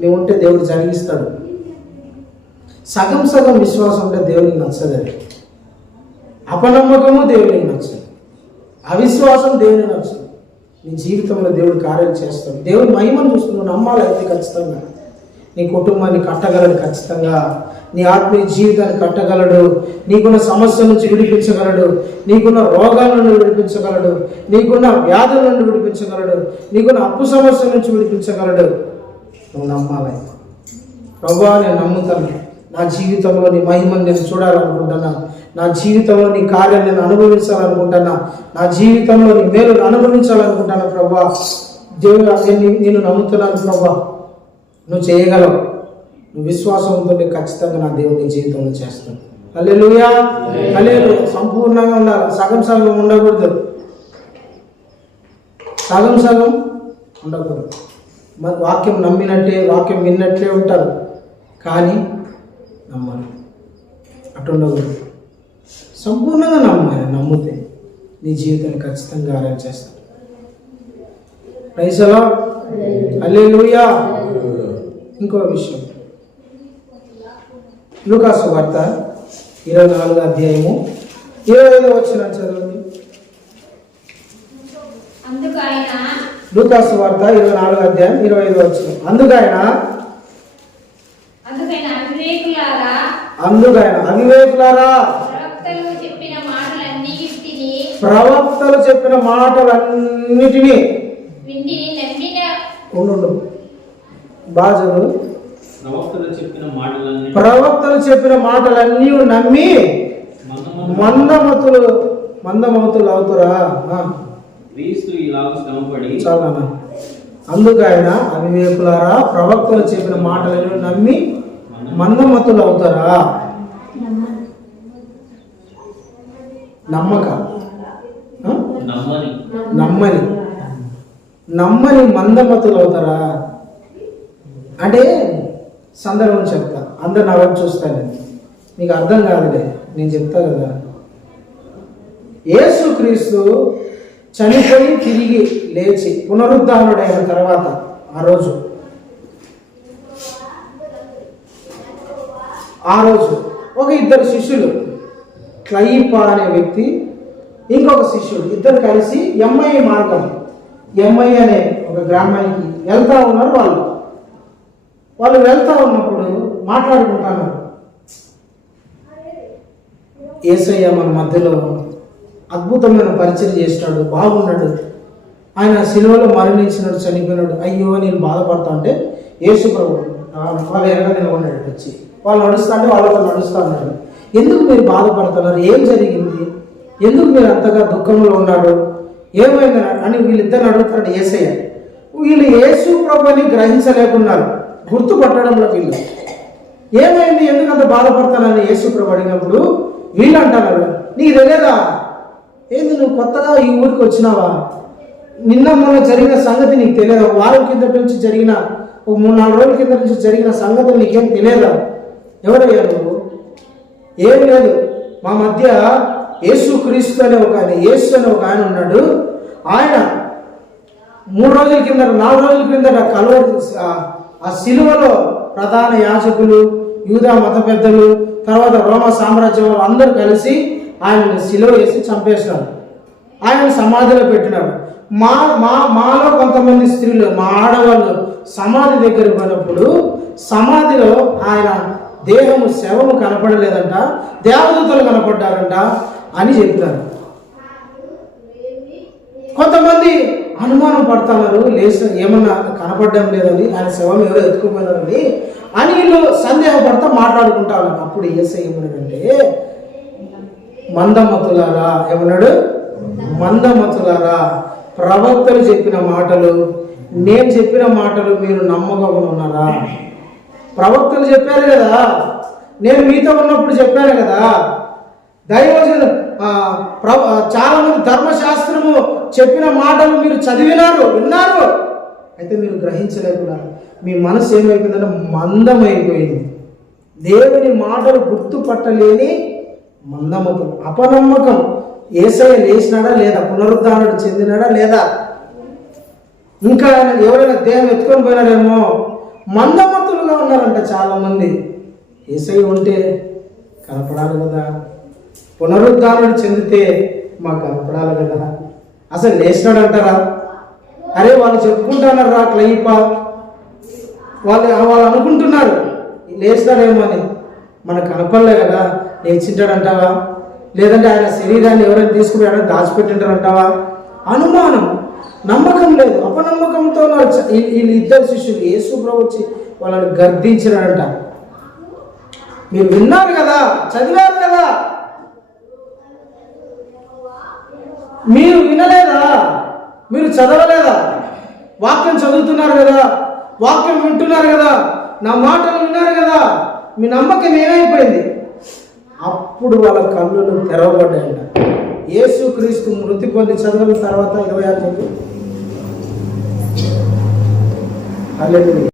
నువ్వు ఉంటే దేవుడు జరిగిస్తాడు. సగం విశ్వాసం ఉంటే దేవునికి నచ్చదు. అపనమ్మకము దేవునికి నచ్చదు, అవిశ్వాసం దేవుని నచ్చదు. నీ జీవితంలో దేవుడు కార్యాలు చేస్తాడు. దేవుడు మహిమను చూస్తున్నావు. నమ్మాలైతే ఖచ్చితంగా నీ కుటుంబాన్ని కట్టగలడు, ఖచ్చితంగా నీ ఆత్మీయ జీవితాన్ని కట్టగలడు, నీకున్న సమస్య నుంచి విడిపించగలడు, నీకున్న రోగాల నుండి విడిపించగలడు, నీకున్న వ్యాధుల నుండి విడిపించగలడు, నీకున్న అప్పు సమస్య నుంచి విడిపించగలడు. నువ్వు నమ్మాలి. ప్రభువా నేను నమ్ముతాను, నా జీవితంలో నీ మహిమను నేను చూడాలనుకుంటున్నా, నా జీవితంలో నీ కార్యం నేను అనుభవించాలనుకుంటున్నా, నా జీవితంలో నీ మేలును అనుభవించాలనుకుంటున్నా. ప్రభువా దేవుడు నేను నమ్ముతున్నాను. ప్రభువా నువ్వు చేయగలవు. నువ్వు విశ్వాసంతో ఖచ్చితంగా నా దేవుడు నీ జీవితంలో చేస్తాను. హల్లెలూయా, హల్లెలూయా. సంపూర్ణంగా ఉండాలి, సగం ఉండకూడదు, సగం ఉండకూడదు. మరి వాక్యం నమ్మినట్టే, వాక్యం విన్నట్లే ఉంటారు, కానీ నమ్మాలి, అటు ఉండకూడదు. సంపూర్ణంగా నమ్మాలి. నమ్మితే నీ జీవితాన్ని ఖచ్చితంగా కార్యం చేస్తాడు. ప్రైజ్ ది లార్డ్, హల్లెలూయా. ఇంకో విషయం, లూకాసు వార్త 24వ అధ్యాయము 25వ వచనం చదవండి. లూకాసు వార్త 24వ అధ్యాయం 25వ వచనం. అందుకు ఆయన అవివేకులారా ప్రవక్తలు చెప్పిన మాటలన్నిటినీ బాజరు ప్రవక్తలు చెప్పిన మాటలన్నీ నమ్మి మందమతులు అవుతారా? చాలా. అందుకు ఆయన అవివేకులారా ప్రవక్తలు చెప్పిన మాటలన్నీ నమ్మి మందమతులు అవుతారా? నమ్మని మందమతులు అవుతారా అంటే సందర్భం చెప్తా, అందరు నా వైపు చూస్తాను, మీకు అర్థం కాదులే, నేను చెప్తా కదా. యేసుక్రీస్తు చనిపోయి తిరిగి లేచి పునరుద్ధానుడైన తర్వాత ఆ రోజు ఒక ఇద్దరు శిష్యులు, క్లయిపా అనే వ్యక్తి, ఇంకొక శిష్యుడు, ఇద్దరు కలిసి ఎంఐ మార్గం, ఎంఐ అనే ఒక గ్రామానికి వెళ్తా ఉన్నారు. వాళ్ళు వెళ్తా ఉన్నప్పుడు మాట్లాడుకుంటున్నారు, యేసయ్య మన మధ్యలో అద్భుతమైన పరిచయం చేసినాడు, బాగున్నాడు, ఆయన సిలువలో మరణించినాడు, చనిపోయినాడు, అయ్యో నేను బాధపడతా అంటే యేసు ప్రభు వాళ్ళు ఎనగా నిలబడినాడు. వచ్చి వాళ్ళు నడుస్తా అంటే వాళ్ళతో నడుస్తూ ఉన్నాడు. ఎందుకు మీరు బాధపడుతున్నారు? ఏం జరిగింది? ఎందుకు మీరు అంతగా దుఃఖంలో ఉన్నాడు? ఏమైంది అని వీళ్ళిద్దరిని అడుగుతాడు యేసయ్య. వీళ్ళు యేసు ప్రభుని గ్రహించలేకున్నారు, గుర్తుపట్టడంలో వీళ్ళు. ఏమైంది, ఎందుకంత బాధపడతానని యేసు ప్రభు అడిగినప్పుడు వీళ్ళు అంటున్నారు, నీకు తెలియదా, ఏంది నువ్వు కొత్తగా ఈ ఊరికి వచ్చినావా, నిన్న మొన్న జరిగిన సంగతి నీకు తెలియదా, ఒక వారం కింద నుంచి జరిగిన, ఒక 3-4 రోజుల కింద నుంచి జరిగిన సంగతి నీకేం తెలియదా, ఎవరయ్యా నువ్వు? ఏం లేదు, మా మధ్య యేసు క్రీస్తు అనే ఒక ఆయన, యేసు అనే ఒక ఆయన ఉన్నాడు, ఆయన 3 రోజుల కింద 4 రోజుల కింద కలువరి ఆ సిలువలో ప్రధాన యాజకులు, యూదా మత పెద్దలు, తర్వాత రోమా సామ్రాజ్యం అందరూ కలిసి ఆయనను సిలువ వేసి చంపేసినారు, ఆయన సమాధిలో పెట్టినారు. మాలో కొంతమంది స్త్రీలు, మా ఆడవాళ్ళు సమాధి దగ్గర పోయినప్పుడు సమాధిలో ఆయన దేహము శవము కనపడలేదంట, దేవదూతలు కనపడ్డారంట అని చెప్పినారు. కొంతమంది అనుమానం పడుతున్నారు, లేచిన ఏమన్నా కనపడడం లేదని, ఆయన శవం ఎవరో ఎత్తుకుపోయినారని అని వీళ్ళు సందేహపడతా మాట్లాడుకుంటా ఉన్నారు. అప్పుడు యేసయ్య ఏమన్నాడంటే, మందమతులారా, ఏమన్నాడు, మందమతులారా, ప్రవక్తలు చెప్పిన మాటలు, నేను చెప్పిన మాటలు మీరు నమ్మకం ఉన్నారా? ప్రవక్తలు చెప్పారు కదా, నేను మీతో ఉన్నప్పుడు చెప్పాను కదా, దైవజనులు చాలా మంది ధర్మశాస్త్రము చెప్పిన మాటలు మీరు చదివినారు, విన్నారు, అయితే మీరు గ్రహించలేకున్నారు. మీ మనసు ఏమైపోయిందంటే మందమైపోయింది. దేవుని మాటలు గుర్తుపట్టలేని మందమతం, అపనమ్మకం. యేసయ్య లేచినాడా లేదా, పునరుద్ధానుడు చెందినాడా లేదా, ఇంకా ఎవరైనా దేహం ఎత్తుకొని పోయినారేమో, మందమతులుగా ఉన్నారంట చాలా మంది. యేసయ్య ఉంటే కనపడాలి కదా, పునరుద్ధానుడు చెందితే మాకు కనపడాలి కదా, అసలు లేచినాడు అంటారా? అరే వాళ్ళు చెప్పుకుంటున్నారు రా క్లైప, వాళ్ళు అనుకుంటున్నారు లేచినాడేమో అని, మనకు కనపడలే కదా, లేచింటాడంటావా? లేదంటే ఆయన శరీరాన్ని ఎవరైనా తీసుకుని దాచిపెట్టింటారంటావా? అనుమానం, నమ్మకం లేదు, అపనమ్మకంతో వీళ్ళు ఇద్దరు శిష్యులు యేసు ప్రభు వచ్చి వాళ్ళని గర్దించినాడంట. మీరు విన్నారు కదా, చదివారు కదా, మీరు వినలేదా, మీరు చదవలేదా? వాక్యం చదువుతున్నారు కదా, వాక్యం వింటున్నారు కదా, నా మాటలు విన్నారు కదా, మీ నమ్మకం ఏమైపోయింది? అప్పుడు వాళ్ళ కన్నులు తెరవబడ్డాయంట. యేసు క్రీస్తు మృతి పొంది చదవని తర్వాత 26 హల్లెలూయా.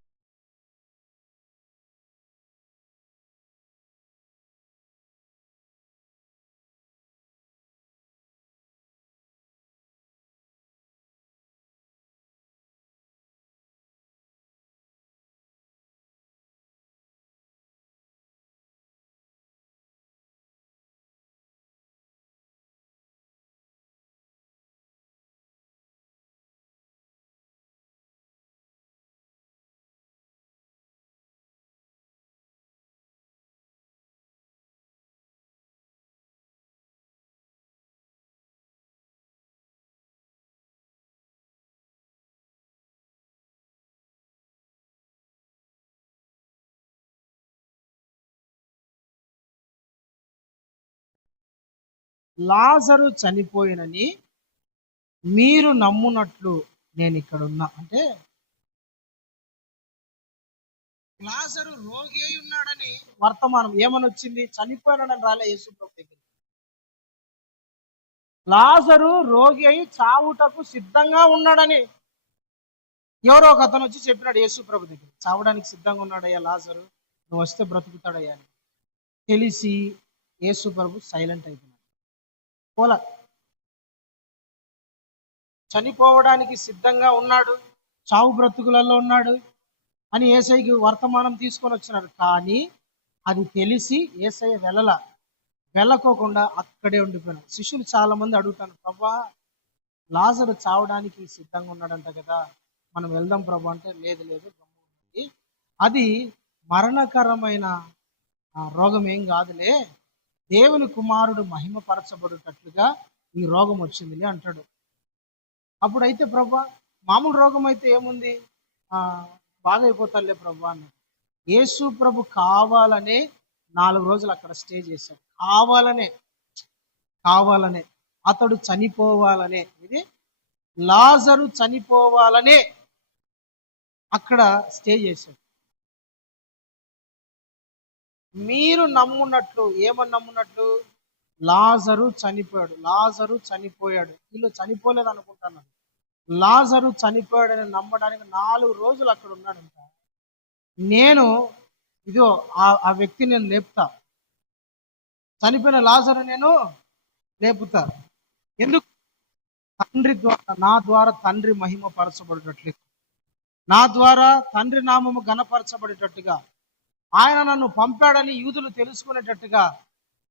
లాజరు చనిపోయినని మీరు నమ్మునట్లు నేను ఇక్కడ ఉన్నా. అంటే లాజరు రోగి అయి ఉన్నాడని వర్తమానం ఏమని వచ్చింది? చనిపోయినాడని రాలే యేసు ప్రభు దగ్గర. లాజరు రోగి అయి చావుటకు సిద్ధంగా ఉన్నాడని ఎవరో ఒక అతను వచ్చి చెప్పినాడు యేసు ప్రభు దగ్గర. చావడానికి సిద్ధంగా ఉన్నాడయ్యా లాజరు, నువ్వు వస్తే బ్రతుకుతాడయ్యా అని తెలిసి యేసు ప్రభు సైలెంట్ అయిపోయినాడు. పోలా, చనిపోవడానికి సిద్ధంగా ఉన్నాడు, చావు బ్రతుకులలో ఉన్నాడు అని యేసయ్యకి వర్తమానం తీసుకొని వచ్చినారు. కానీ అది తెలిసి యేసయ్య వెళ్ళకోకుండా అక్కడే ఉండిపోయినాడు. శిష్యులు చాలా మంది అడుగుతాను, ప్రభా లాజరు చావడానికి సిద్ధంగా ఉన్నాడంట కదా, మనం వెళ్దాం ప్రభు అంటే లేదు అది మరణకరమైన రోగం ఏం కాదులే, దేవుని కుమారుడు మహిమపరచబడేటట్లుగా ఈ రోగం వచ్చిందిలే అంటాడు. అప్పుడైతే ప్రభా మామూలు రోగం అయితే ఏముంది, బాగైపోతాడులే ప్రభు అన్నాడు. యేసు ప్రభు కావాలనే 4 రోజులు అక్కడ స్టే చేశాడు. కావాలనే అతడు చనిపోవాలనే, ఇది లాజరు చనిపోవాలనే అక్కడ స్టే చేశాడు. మీరు నమ్మున్నట్లు, ఏమని నమ్మున్నట్లు? లాజరు చనిపోయాడు, లాజరు చనిపోయాడు. వీళ్ళు చనిపోలేదు అనుకుంటున్నారు. లాజరు చనిపోయాడని నమ్మడానికి 4 రోజులు అక్కడ ఉన్నాడంట. నేను ఇదో ఆ వ్యక్తి నేను లేపుతా, చనిపోయిన లాజరు నేను లేపుతా. ఎందుకు? తండ్రి ద్వారా, నా ద్వారా తండ్రి మహిమ పరచబడేటట్లు, నా ద్వారా తండ్రి నామము ఘనపరచబడేటట్టుగా, ఆయన నన్ను పంపాడని యూదులు తెలుసుకునేటట్టుగా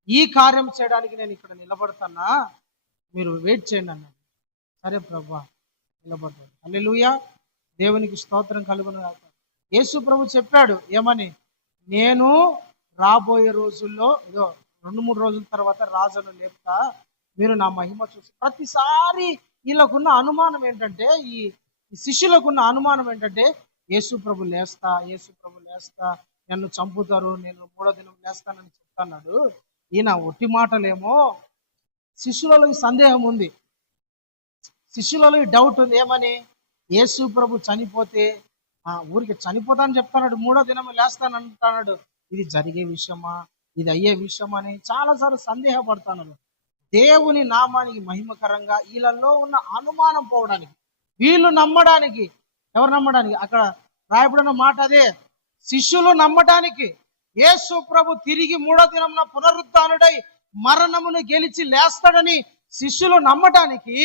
ఈ కార్యం చేయడానికి నేను ఇక్కడ నిలబడతానా, మీరు వెయిట్ చేయండి అన్నాడు. సరే ప్రభా, నిలబడ్డాడు. హల్లెలూయా, దేవునికి స్తోత్రం కలుగును గాక. యేసు ప్రభు చెప్పాడు ఏమని? నేను రాబోయే రోజుల్లో ఏదో 2-3 రోజుల తర్వాత రాజును లేపుతా, మీరు నా మహిమ చూసి. ప్రతిసారి వీళ్ళకున్న అనుమానం ఏంటంటే, ఈ శిష్యులకున్న అనుమానం ఏంటంటే, యేసు ప్రభు లేస్తా, యేసు ప్రభు లేస్తా, నన్ను చంపుతారు, నేను 3వ దినం లేస్తానని చెప్తున్నాడు. ఈయన ఒట్టి మాటలేమో. శిష్యులలో ఈ సందేహం ఉంది, శిష్యులలో ఈ డౌట్ ఉంది. ఏమని? యేసు ప్రభు చనిపోతే ఊరికి చనిపోతానని చెప్తాడు, 3వ దినం లేస్తానంటున్నాడు. ఇది జరిగే విషయమా, ఇది అయ్యే విషయమా అని చాలాసార్లు సందేహపడుతున్నారు. దేవుని నామానికి మహిమకరంగా వీళ్ళల్లో ఉన్న అనుమానం పోవడానికి, వీళ్ళు నమ్మడానికి. ఎవరు నమ్మడానికి? అక్కడ రాయబడిన మాట అదే, శిష్యులు నమ్మడానికి. యేసు ప్రభు తిరిగి 3వ దినమున పునరుద్ధానుడై మరణమును గెలిచి లేస్తాడని శిష్యులు నమ్మటానికి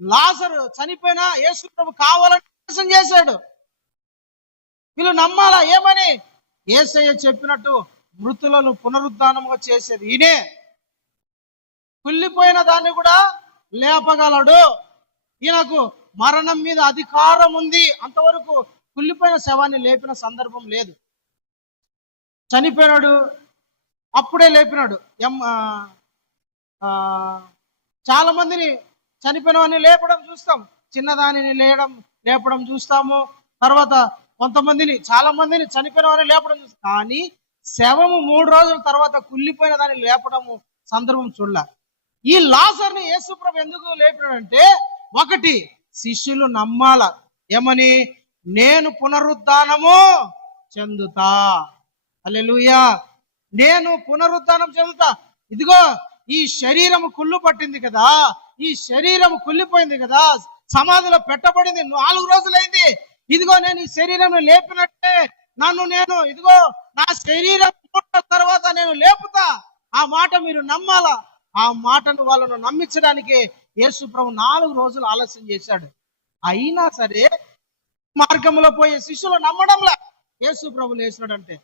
లాజరు చనిపోయినా యేసు ప్రభు కావాలని మోసం చేశాడు. వీళ్ళు నమ్మాలా? ఏమని? యేసయ్య చెప్పినట్టు మృతులను పునరుద్ధానముగా చేసేది ఈయనే, కుళ్ళిపోయిన దాన్ని కూడా లేపగలడు, ఈయనకు మరణం మీద అధికారం ఉంది. అంతవరకు కుళ్ళిపోయిన శవాన్ని లేపిన సందర్భం లేదు. చనిపోయినాడు, అప్పుడే లేపినాడు. చాలా మందిని చనిపోయిన వాడిని లేపడం చూస్తాం, చిన్నదానిని లేపడం చూస్తాము. తర్వాత కొంతమందిని, చాలా మందిని చనిపోయిన వారిని లేపడం చూస్తాం. కానీ శవము 3 రోజుల తర్వాత కుళ్ళిపోయిన దాన్ని లేపడము సందర్భం చూడలే. ఈ లాజర్ని యేసుప్రభు ఎందుకు లేపినాడంటే, ఒకటి, శిష్యులు నమ్మాల. ఏమని? నేను పునరుద్ధానము చెందుతా. హల్లెలూయా, నేను పునరుద్ధానం చెందుతా. ఇదిగో ఈ శరీరం కుళ్ళు పట్టింది కదా, ఈ శరీరం కుళ్ళిపోయింది కదా, సమాధిలో పెట్టబడింది, 4 రోజులైంది. ఇదిగో నేను ఈ శరీరం లేపినట్టే నేను ఇదిగో నా శరీరం తర్వాత నేను లేపుతా. ఆ మాట మీరు నమ్మాలా. ఆ మాటను వాళ్ళను నమ్మించడానికి యేసు ప్రభు 4 రోజులు ఆలస్యం చేశాడు. అయినా సరే మార్గంలో పోయే శిష్యులు నమ్మడంలా. యేసు ప్రభు లేచినాడంటే,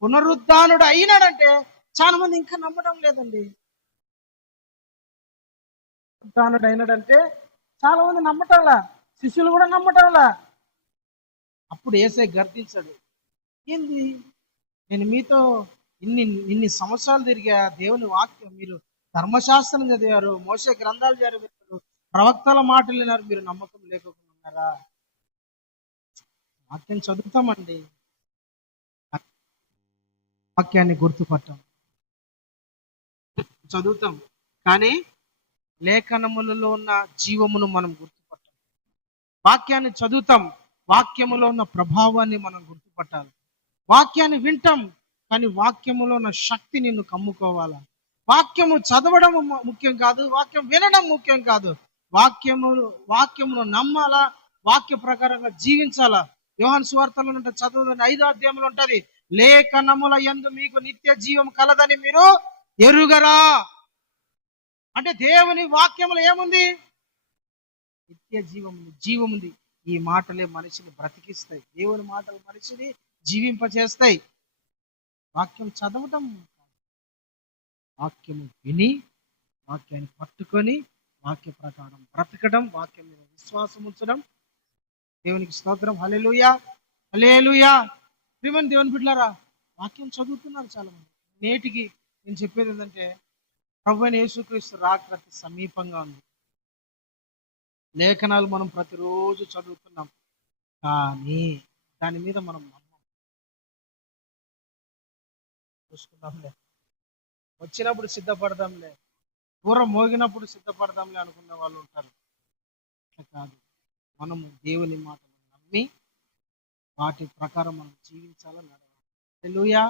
పునరుద్ధానుడు అయినాడంటే చాలా మంది ఇంకా నమ్మడం లేదండి. పునరుద్ధానుడు అయినాడంటే చాలా మంది నమ్మటంలా, శిష్యులు కూడా నమ్మటంలా. అప్పుడు యేసయ్య గర్తించాడు. ఏంది, నేను మీతో ఇన్ని సంవత్సరాలు తిరిగా, దేవుని వాక్యం, మీరు ధర్మశాస్త్రం చదివారు, మోషే గ్రంథాలు చదివారు, ప్రవక్తల మాటలు విన్నారు, మీరు నమ్మకం లేకుండా ఉన్నారా? వాక్యం చదువుతామండి, వాక్యాన్ని గుర్తుపట్టాం, చదువుతాం, కానీ లేఖనములలో ఉన్న జీవమును మనం గుర్తుపట్టాం. వాక్యాన్ని చదువుతాం, వాక్యములో ఉన్న ప్రభావాన్ని మనం గుర్తుపట్టాలి. వాక్యాన్ని వింటాం, కానీ వాక్యములో ఉన్న శక్తి నిన్ను కమ్ముకోవాలా. వాక్యము చదవడం ముఖ్యం కాదు, వాక్యం వినడం ముఖ్యం కాదు. వాక్యమును నమ్మాలా, వాక్య ప్రకారంగా జీవించాలా. యోహాను సువార్తలో చదువు 5వ అధ్యాయంలో ఉంటది, లేఖనముల యందు మీకు నిత్య జీవం కలదని మీరు ఎరుగరా. అంటే దేవుని వాక్యములో ఏముంది? నిత్య జీవముంది. ఈ మాటలే మనిషిని బ్రతికిస్తాయి, దేవుని మాటలు మనిషిని జీవింపచేస్తాయి. వాక్యం చదవటం, వాక్యము విని, వాక్యాన్ని పట్టుకొని వాక్య ప్రకారం బ్రతకడం, వాక్యం మీద విశ్వాసం ఉంచడం. దేవునికి స్తోత్రం. హల్లెలూయా, హల్లెలూయా. ప్రియమైన దేవుని బిడ్డలారా, వాక్యం చదువుతున్నారు చాలా మంది. నేటికి నేను చెప్పేది ఏంటంటే, ప్రభువైన యేసుక్రీస్తు రాకడ అతి సమీపంగా ఉంది. లేఖనాలు మనం ప్రతిరోజు చదువుతున్నాం, కానీ దాని మీద మనం చూసుకుందాంలే, వచ్చినప్పుడు సిద్ధపడదాంలే, పూర్వం మోగినప్పుడు సిద్ధపడదాంలే అనుకున్న వాళ్ళు ఉంటారు. అట్లా కాదు, మనము దేవుని మాటలు నమ్మి వాటి ప్రకారం మనం జీవించాలని నడవాలి. హల్లెలూయా,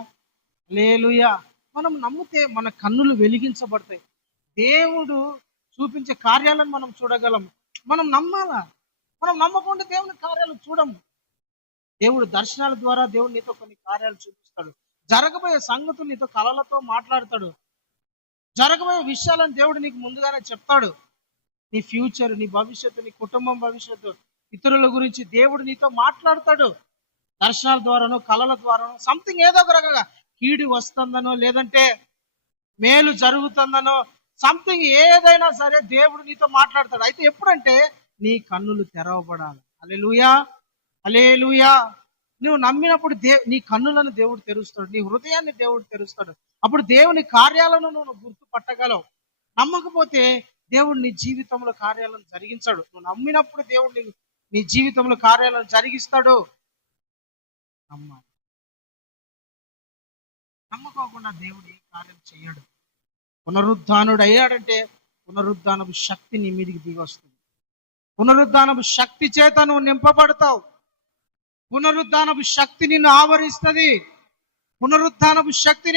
హల్లెలూయా. మనం నమ్మితే మన కన్నులు వెలిగించబడతాయి. దేవుడు చూపించే కార్యాలను మనం చూడగలం. మనం నమ్మాలా. మనం నమ్మకుండా దేవుని కార్యాలు చూడము. దేవుడు దర్శనాల ద్వారా దేవుడు నీతో కొన్ని కార్యాలు చూపిస్తాడు. జరగబోయే సంగతులు నీతో కలలతో మాట్లాడతాడు. జరగబోయే విషయాలను దేవుడు నీకు ముందుగానే చెప్తాడు. నీ ఫ్యూచర్, నీ భవిష్యత్తు, నీ కుటుంబం భవిష్యత్తు, ఇతరుల గురించి దేవుడు నీతో మాట్లాడతాడు. దర్శనాల ద్వారానో కళల ద్వారానో సంథింగ్ ఏదో ఒక రకంగా కీడు వస్తుందనో లేదంటే మేలు జరుగుతుందనో సంథింగ్ ఏదైనా సరే దేవుడు నీతో మాట్లాడతాడు. అయితే ఎప్పుడంటే నీ కన్నులు తెరవబడాలి. హల్లెలూయా, హల్లెలూయా. నువ్వు నమ్మినప్పుడు నీ కన్నులను దేవుడు తెరుస్తాడు, నీ హృదయాన్ని దేవుడు తెరుస్తాడు. అప్పుడు దేవుని కార్యాలను నువ్వు గుర్తుపట్టగలవు. నమ్మకపోతే దేవుడు నీ జీవితంలో కార్యాలను జరిగించాడు. నువ్వు నమ్మినప్పుడు దేవుడు నీ జీవితంలో కార్యాలను జరిగిస్తాడు. నమ్మాలి. నమ్మకోకుండా దేవుడు ఏ కార్యం చేయడు. పునరుద్ధానుడు అయ్యాడంటే పునరుద్ధానపు శక్తి నీ మీదికి దిగి వస్తుంది. పునరుద్ధానపు శక్తి చేత నువ్వు నింపబడతావు. పునరుద్ధానపు శక్తి నిన్ను ఆవరిస్తుంది. పునరుద్ధానపు శక్తి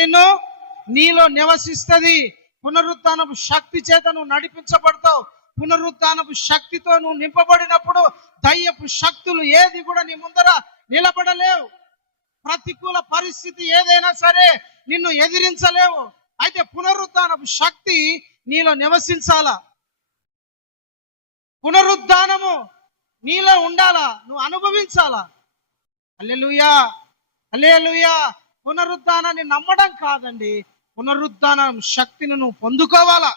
నీలో నివసిస్తుంది. పునరుద్ధానపు శక్తి చేత నువ్వు నడిపించబడతావు. పునరుద్ధానపు శక్తితో నువ్వు నింపబడినప్పుడు దయ్యపు శక్తులు ఏది కూడా నీ ముందర నిలబడలేవు. ప్రతికూల పరిస్థితి ఏదైనా సరే నిన్ను ఎదిరించలేవు. అయితే పునరుద్ధానపు శక్తి నీలో నివసించాలా. పునరుద్ధానము నీలో ఉండాలా, నువ్వు అనుభవించాలా. హల్లెలూయా, హల్లెలూయా. పునరుద్ధానాన్ని నమ్మడం కాదండి, పునరుద్ధానం శక్తిని నువ్వు పొందుకోవాలా.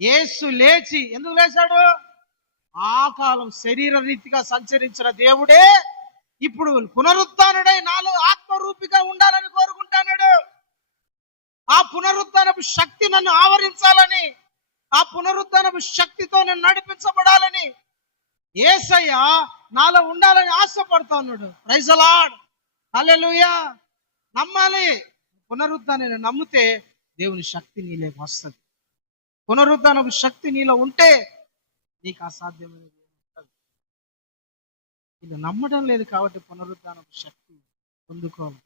యేసు లేచి ఎందుకు లేచాడు? ఆ కాలం శరీర రీతిగా సంచరించిన దేవుడే ఇప్పుడు పునరుద్ధానుడై నాలో ఆత్మరూపిగా ఉండాలని కోరుకుంటాడు. ఆ పునరుద్ధానపు శక్తి నన్ను ఆవరించాలని, ఆ పునరుద్ధానపు శక్తితో నేను నడిపించబడాలని యేసయ్య నాలో ఉండాలని ఆశపడతా ఉన్నాడు. ప్రైజ్ ది లార్డ్, హల్లెలూయా. నమ్మాలి. పునరుద్ధానాన్ని నమ్మితే దేవుని శక్తి నీలోకి వస్తుంది. పునరుద్ధానపు శక్తి నీలో ఉంటే నీకు అసాధ్యమైనది ఉంటుంది. ఇది నమ్మడం లేదు కాబట్టి పునరుద్ధానపు శక్తి పొందుకోవాలి.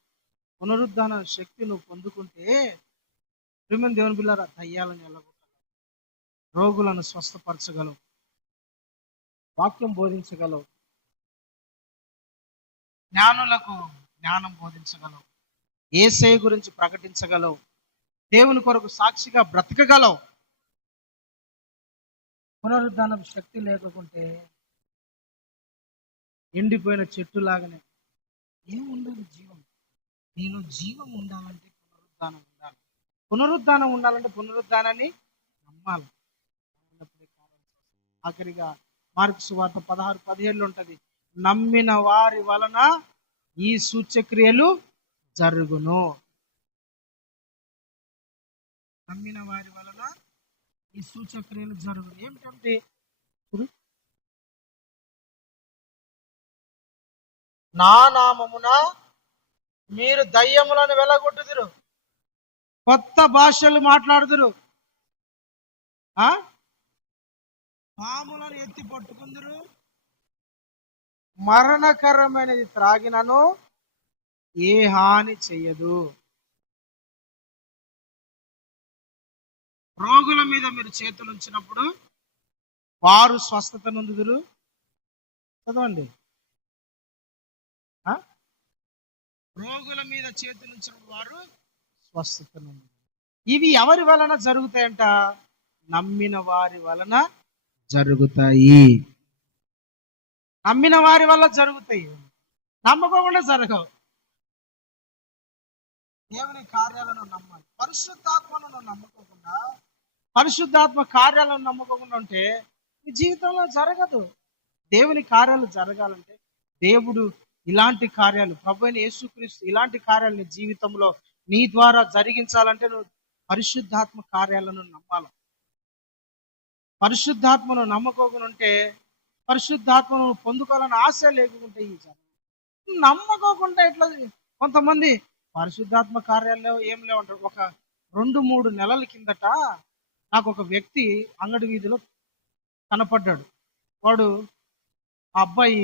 పునరుద్ధాన శక్తి నువ్వు పొందుకుంటే ప్రియమైన దేవుని బిడ్డలారా, దయ్యాలను వెళ్ళగొట్టగలవు, రోగులను స్వస్థపరచగలవు, వాక్యం బోధించగలవు, జ్ఞానులకు జ్ఞానం బోధించగలవు, యేసయ్య గురించి ప్రకటించగలవు, దేవుని కొరకు సాక్షిగా బ్రతకగలవు. పునరుద్ధానపు శక్తి లేకుంటే ఎండిపోయిన చెట్టు లాగానే ఏముండదు జీవం. నేను జీవం ఉండాలంటే పునరుద్ధానం ఉండాలి. పునరుద్ధానం ఉండాలంటే పునరుద్ధానాన్ని నమ్మాలి. ఆఖరిగా మార్కు సువార్త 16:17 ఉంటది, నమ్మిన వారి వలన ఈ సూచక్రియలు జరుగును. నమ్మిన వారి వలన ఈ సూచక్రియలు జరుగును. ఏమిటంటే నా నామమున మీరు దయ్యములను వెళ్ళగొట్టుదురు, కొత్త భాషలు మాట్లాడుదురు, పాములను ఎత్తి పట్టుకుందురు, మరణకరమైనది త్రాగినను ఏ హాని చెయ్యదు. రోగుల మీద మీరు చేతులు ఉంచినప్పుడు వారు స్వస్థత నొందుదురు. చదవండి. రోగుల మీద చేతులు ఉంచినప్పుడు వారు స్వస్థత నొందుదురు. ఇవి ఎవరి వలన జరుగుతాయంట? నమ్మిన వారి వలన జరుగుతాయి. నమ్మిన వారి వల్ల జరుగుతాయి, నమ్మకోకుండా జరగవు. దేవుని కార్యాలను నమ్మాలి. పరిశుద్ధాత్మను నమ్మకోకుండా, పరిశుద్ధాత్మ కార్యాలను నమ్మకోకుండా ఉంటే నీ జీవితంలో జరగదు. దేవుని కార్యాలు జరగాలంటే దేవుడు ఇలాంటి కార్యాలు, ప్రభువైన యేసుక్రీస్తు ఇలాంటి కార్యాలు నీ జీవితంలో నీ ద్వారా జరిగించాలంటే నువ్వు పరిశుద్ధాత్మ కార్యాలను నమ్మాలి. పరిశుద్ధాత్మను నమ్మకోకుండా ఉంటే, పరిశుద్ధాత్మను పొందుకోవాలని ఆశ లేకుంటే ఈ నమ్మకోకుండా ఎట్లా? కొంతమంది పరిశుద్ధాత్మ కార్యాలు లేవు, ఏం లేవు అంటారు. ఒక 2-3 నెలల కిందట నాకు ఒక వ్యక్తి అంగడి వీధిలో కనపడ్డాడు. వాడు ఆ అబ్బాయి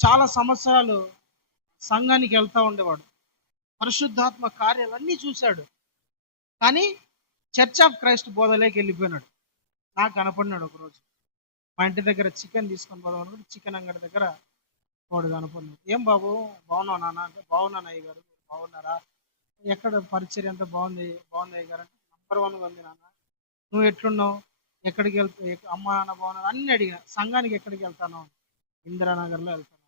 చాలా సంవత్సరాలు సంఘానికి వెళ్తా ఉండేవాడు. పరిశుద్ధాత్మ కార్యాలన్నీ చూశాడు. కానీ చర్చ్ ఆఫ్ క్రైస్ట్ బోధలోకి వెళ్ళిపోయినాడు. నాకు కనపడినాడు ఒకరోజు. మా ఇంటి దగ్గర చికెన్ తీసుకొని పోదాం అనుకుంటే చికెన్ అంగడి దగ్గర వాడు కనపడినాడు. ఏం బాబు బాగున్నావు నాన్న అంటే, బాగున్నాను అయ్య గారు, బాగున్నారా, ఎక్కడ పరిచర్య అంతా బాగుంది అయ్య గారు అంటే, నంబర్ 1 ఉంది నాన్న, నువ్వు ఎట్లున్నావు, ఎక్కడికి వెళ్తా, అమ్మ నాన్న బాగున్నారు అన్ని అడిగిన. సంఘానికి ఎక్కడికి వెళ్తాను? ఇందిరానగర్లో వెళ్తాను.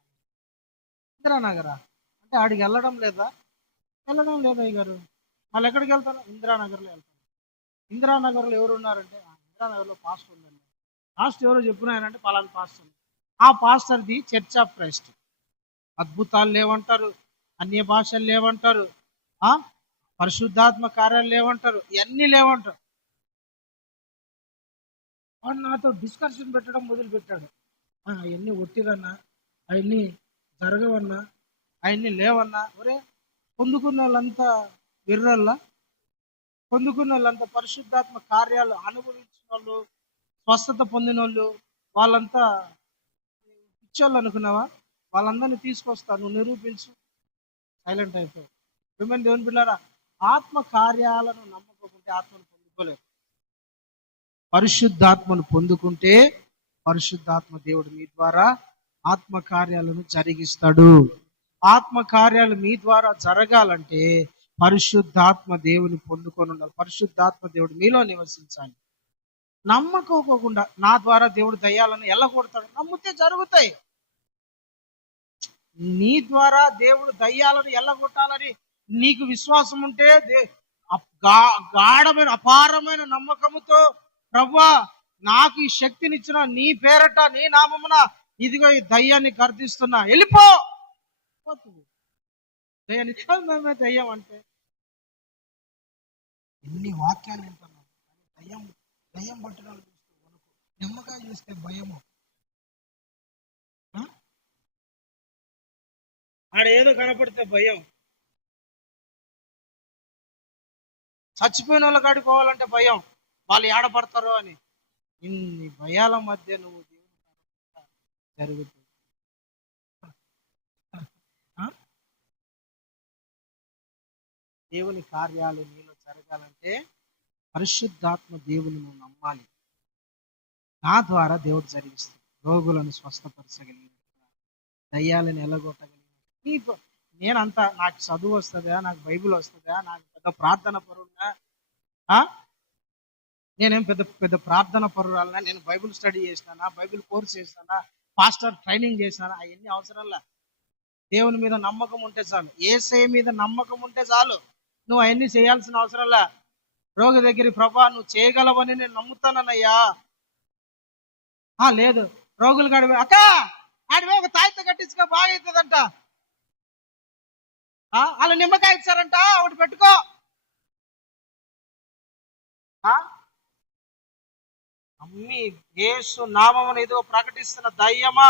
ఇందిరానగరా అంటే ఆడికి వెళ్ళడం లేదా అయ్య గారు. మళ్ళీ ఎక్కడికి వెళ్తాను? ఇందిరానగర్లో వెళ్తాను. ఇందిరానగర్లో ఎవరు ఉన్నారంటే, ఇందిరానగర్లో పాస్టర్ ఉందండి. పాస్టర్ ఎవరో చెప్పినాయనంటే పలానా పాస్టర్. ఆ పాస్టర్ది చర్చ్ ఆఫ్ క్రైస్ట్. అద్భుతాలు లేవంటారు, అన్య భాషలు లేవంటారు, పరిశుద్ధాత్మ కార్యాలు లేవంటారు, ఇవన్నీ లేవంటారు. వాడు నాతో డిస్కషన్ పెట్టడం మొదలు పెట్టాడు. అవన్నీ ఒట్టిరన్నా, అవన్నీ జరగవన్నా, అవన్నీ లేవన్నా. ఒరే, పొందుకున్న వాళ్ళంతా విర్రల్లా, పొందుకున్న వాళ్ళంతా పరిశుద్ధాత్మ కార్యాలు అనుభవించిన వాళ్ళు, స్వస్థత పొందిన వాళ్ళు, వాళ్ళంతా పిచ్చోళ్ళు అనుకున్నావా? వాళ్ళందరినీ తీసుకొస్తా, నువ్వు నిరూపించు. సైలెంట్ అయిపోయావు. విమెన్ దేవుని పిల్లారా, ఆత్మ కార్యాలను నమ్మకపోతే ఆత్మను పొందుకోలేవు. పరిశుద్ధాత్మను పొందుకుంటే పరిశుద్ధాత్మ దేవుడు మీ ద్వారా ఆత్మ కార్యాలను జరిగిస్తాడు. ఆత్మ కార్యాలు మీ ద్వారా జరగాలంటే పరిశుద్ధాత్మ దేవుని పొందుకొని ఉండాలి. పరిశుద్ధాత్మ దేవుడు మీలో నివసించాలి. నమ్మకోకుండా నా ద్వారా దేవుడు దయ్యాలను ఎల్లగొడతాడు, నమ్మితే జరుగుతాయి. నీ ద్వారా దేవుడు దయ్యాలను ఎల్లగొట్టాలని నీకు విశ్వాసం ఉంటే, గాఢమైన అపారమైన నమ్మకముతో, ప్రభువా నాకు ఈ శక్తినిచ్చిన నీ పేరట నీ నామమున ఇదిగో ఈ దయ్యాన్ని గర్దిస్తున్నా, వెళ్ళిపో. దయ్యం అంటే ఎన్ని వాక్యాలు వింటున్నాం, దయ్యం పట్టడం నిమ్మకాయ చూస్తే భయము. ఆడ ఏదో కనపడితే భయం. చచ్చిపోయిన వాళ్ళ కాడికి పోవాలంటే భయం, వాళ్ళు ఏడపడతారో అని. ఇన్ని భయాల మధ్య నువ్వు దేవుని జరుగుతుంది. దేవుని కార్యాలు నీలో జరగాలంటే పరిశుద్ధాత్మ దేవుని నువ్వు నమ్మాలి. నా ద్వారా దేవుడు జరిగిస్తాడు. రోగులను స్వస్థపరచగలిగిన, దయ్యాలను ఎలగొట్టగలిగిన. నేనంతా నాకు చదువు వస్తుందా, నాకు బైబిల్ వస్తుందా, నాకు పెద్ద ప్రార్థన పరున్నా, నేనేం పెద్ద ప్రార్థన పరురాలనా, నేను బైబిల్ స్టడీ చేసినానా, బైబిల్ కోర్స్ చేసినానా, పాస్టర్ ట్రైనింగ్ చేసినానా, అవన్నీ అవసరంలా. దేవుని మీద నమ్మకం ఉంటే చాలు. యేసయ్య మీద నమ్మకం ఉంటే చాలు. నువ్వు అవన్నీ చేయాల్సిన అవసరంలా. రోగి దగ్గర, ప్రభా నువ్వు చేయగలవని నేను నమ్ముతానన్నయ్యా. లేదు, రోగులు కాడిపోయి, అక్క ఆడిపోయి ఒక తాయిత కట్టించుకో, బాగా అవుతుందంట. వాళ్ళు నిమ్మకాయ ఇచ్చారంట, ఒకటి పెట్టుకో. అమ్మి యేసు నామమున ఏదో ప్రకటిస్తున్న దయ్యమా,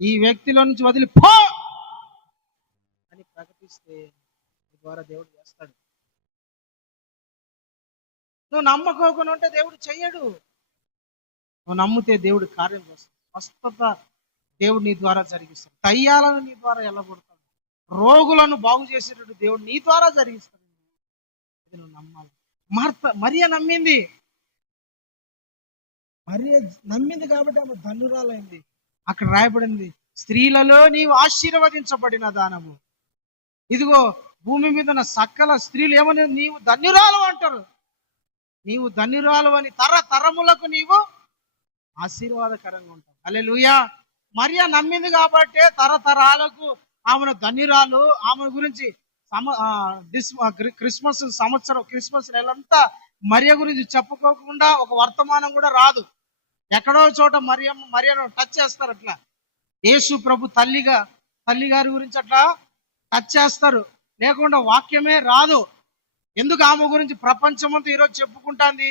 ఈ వ్యక్తిలో నుంచి వదిలిపో అని ప్రకటిస్తే ద్వారా దేవుడు చేస్తాడు. నువ్వు నమ్మకోకుండా ఉంటే దేవుడు చెయ్యడు. నువ్వు నమ్మితే దేవుడు కార్యం చేస్తాడు. స్వస్థత దేవుడు నీ ద్వారా జరిగిస్తాడు. దయ్యాలను నీ ద్వారా ఎల్లగొడతాడు. రోగులను బాగు చేసేటట్టు దేవుడు నీ ద్వారా జరిగిస్తాడు. ఇది నువ్వు నమ్మాలి. మరియ నమ్మింది. మరియ నమ్మింది కాబట్టి ఆమె ధన్యురాలైంది. అక్కడ రాయబడింది, స్త్రీలలో నీవు ఆశీర్వదించబడిన దానము. ఇదిగో భూమి మీద ఉన్న సకల స్త్రీలు ఏమని, నీవు ధన్యురాలు అంటారు. నీవు ధన్యురాలు అని తరములకు నీవు ఆశీర్వాదకరంగా ఉంటావు. హల్లెలూయా. మరియ నమ్మింది కాబట్టి తరతరాలకు ఆమెను ధన్యురాలు. ఆమె గురించి క్రిస్మస్ నెలంతా మరియ గురించి చెప్పుకోకుండా ఒక వర్తమానం కూడా రాదు. ఎక్కడో చోట మరియను టచ్ చేస్తారు. అట్లా యేసు ప్రభు తల్లి గారి గురించి అట్లా టచ్ చేస్తారు, లేకుండా వాక్యమే రాదు. ఎందుకు ఆమె గురించి ప్రపంచమంతా ఈరోజు చెప్పుకుంటాంది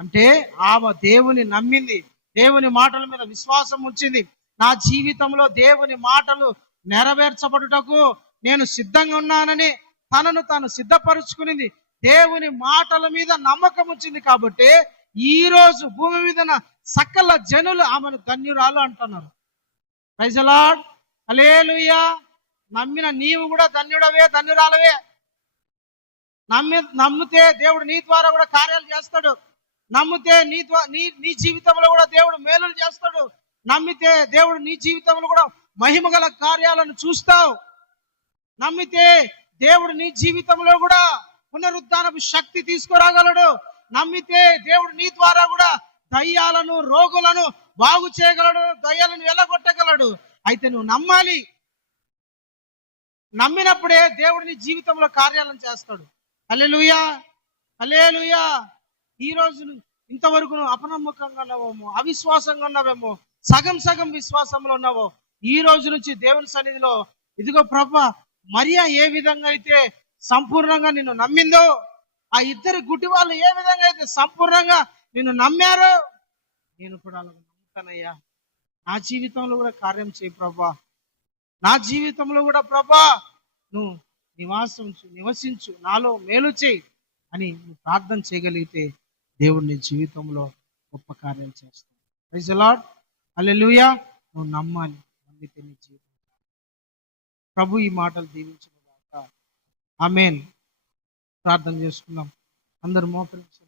అంటే, ఆమె దేవుని నమ్మింది, దేవుని మాటల మీద విశ్వాసం ఉంచింది. నా జీవితంలో దేవుని మాటలు నెరవేర్చబడుటకు నేను సిద్ధంగా ఉన్నానని తనను తాను సిద్ధపరుచుకునింది. దేవుని మాటల మీద నమ్మకం వచ్చింది కాబట్టి ఈ రోజు భూమి మీద సకల జనులు ఆమెను ధన్యురాలు అంటున్నారు. ప్రైజ్ ది లార్డ్, హల్లెలూయా. నమ్మిన నీవు కూడా ధన్యుడవే, ధన్యురాలవే. నమ్మితే దేవుడు నీ ద్వారా కూడా కార్యాలు చేస్తాడు. నమ్మితే నీ జీవితంలో కూడా దేవుడు మేలులు చేస్తాడు. నమ్మితే దేవుడు నీ జీవితంలో కూడా మహిమగల కార్యాలను చూస్తావు. నమ్మితే దేవుడు నీ జీవితంలో కూడా పునరుద్ధానపు శక్తి తీసుకురాగలడు. నమ్మితే దేవుడు నీ ద్వారా కూడా దయ్యాలను, రోగులను బాగు చేయగలడు, దయ్యాలను వెళ్ళగొట్టగలడు. అయితే నువ్వు నమ్మాలి. నమ్మినప్పుడే దేవుడు నీ జీవితంలో కార్యాలను చేస్తాడు. హల్లెలూయా, హల్లెలూయా. ఈ రోజు ఇంతవరకు నువ్వు అపనమ్మకంగా ఉన్నావేమో, అవిశ్వాసంగా ఉన్నావేమో, సగం సగం విశ్వాసంలో ఉన్నావో, ఈ రోజు నుంచి దేవుని సన్నిధిలో ఇదిగో ప్రభా, మరియా ఏ విధంగా అయితే సంపూర్ణంగా నిన్ను నమ్మిందో, ఆ ఇద్దరు గుడ్డి వాళ్ళు ఏ విధంగా అయితే సంపూర్ణంగా నిన్ను నమ్మారో, నేను కూడా అలా నమ్ముతానయ్యా. నా జీవితంలో కూడా కార్యం చేయి ప్రభా. నా జీవితంలో కూడా ప్రభా నువ్వు నివసించు, నాలో మేలు చేయి అని నువ్వు ప్రార్థన చేయగలిగితే దేవుడు నీ జీవితంలో గొప్ప కార్యాలు చేస్తాడు. ప్రైజ్ ది లార్డ్, హల్లెలూయా. నువ్వు నమ్మాలి, నమ్మితే నీ జీవితం. ప్రభు ఈ మాటలు దీవించును గాక. ఆమేన్. ప్రార్థన చేసుకుందాం. అందరూ మోకరించి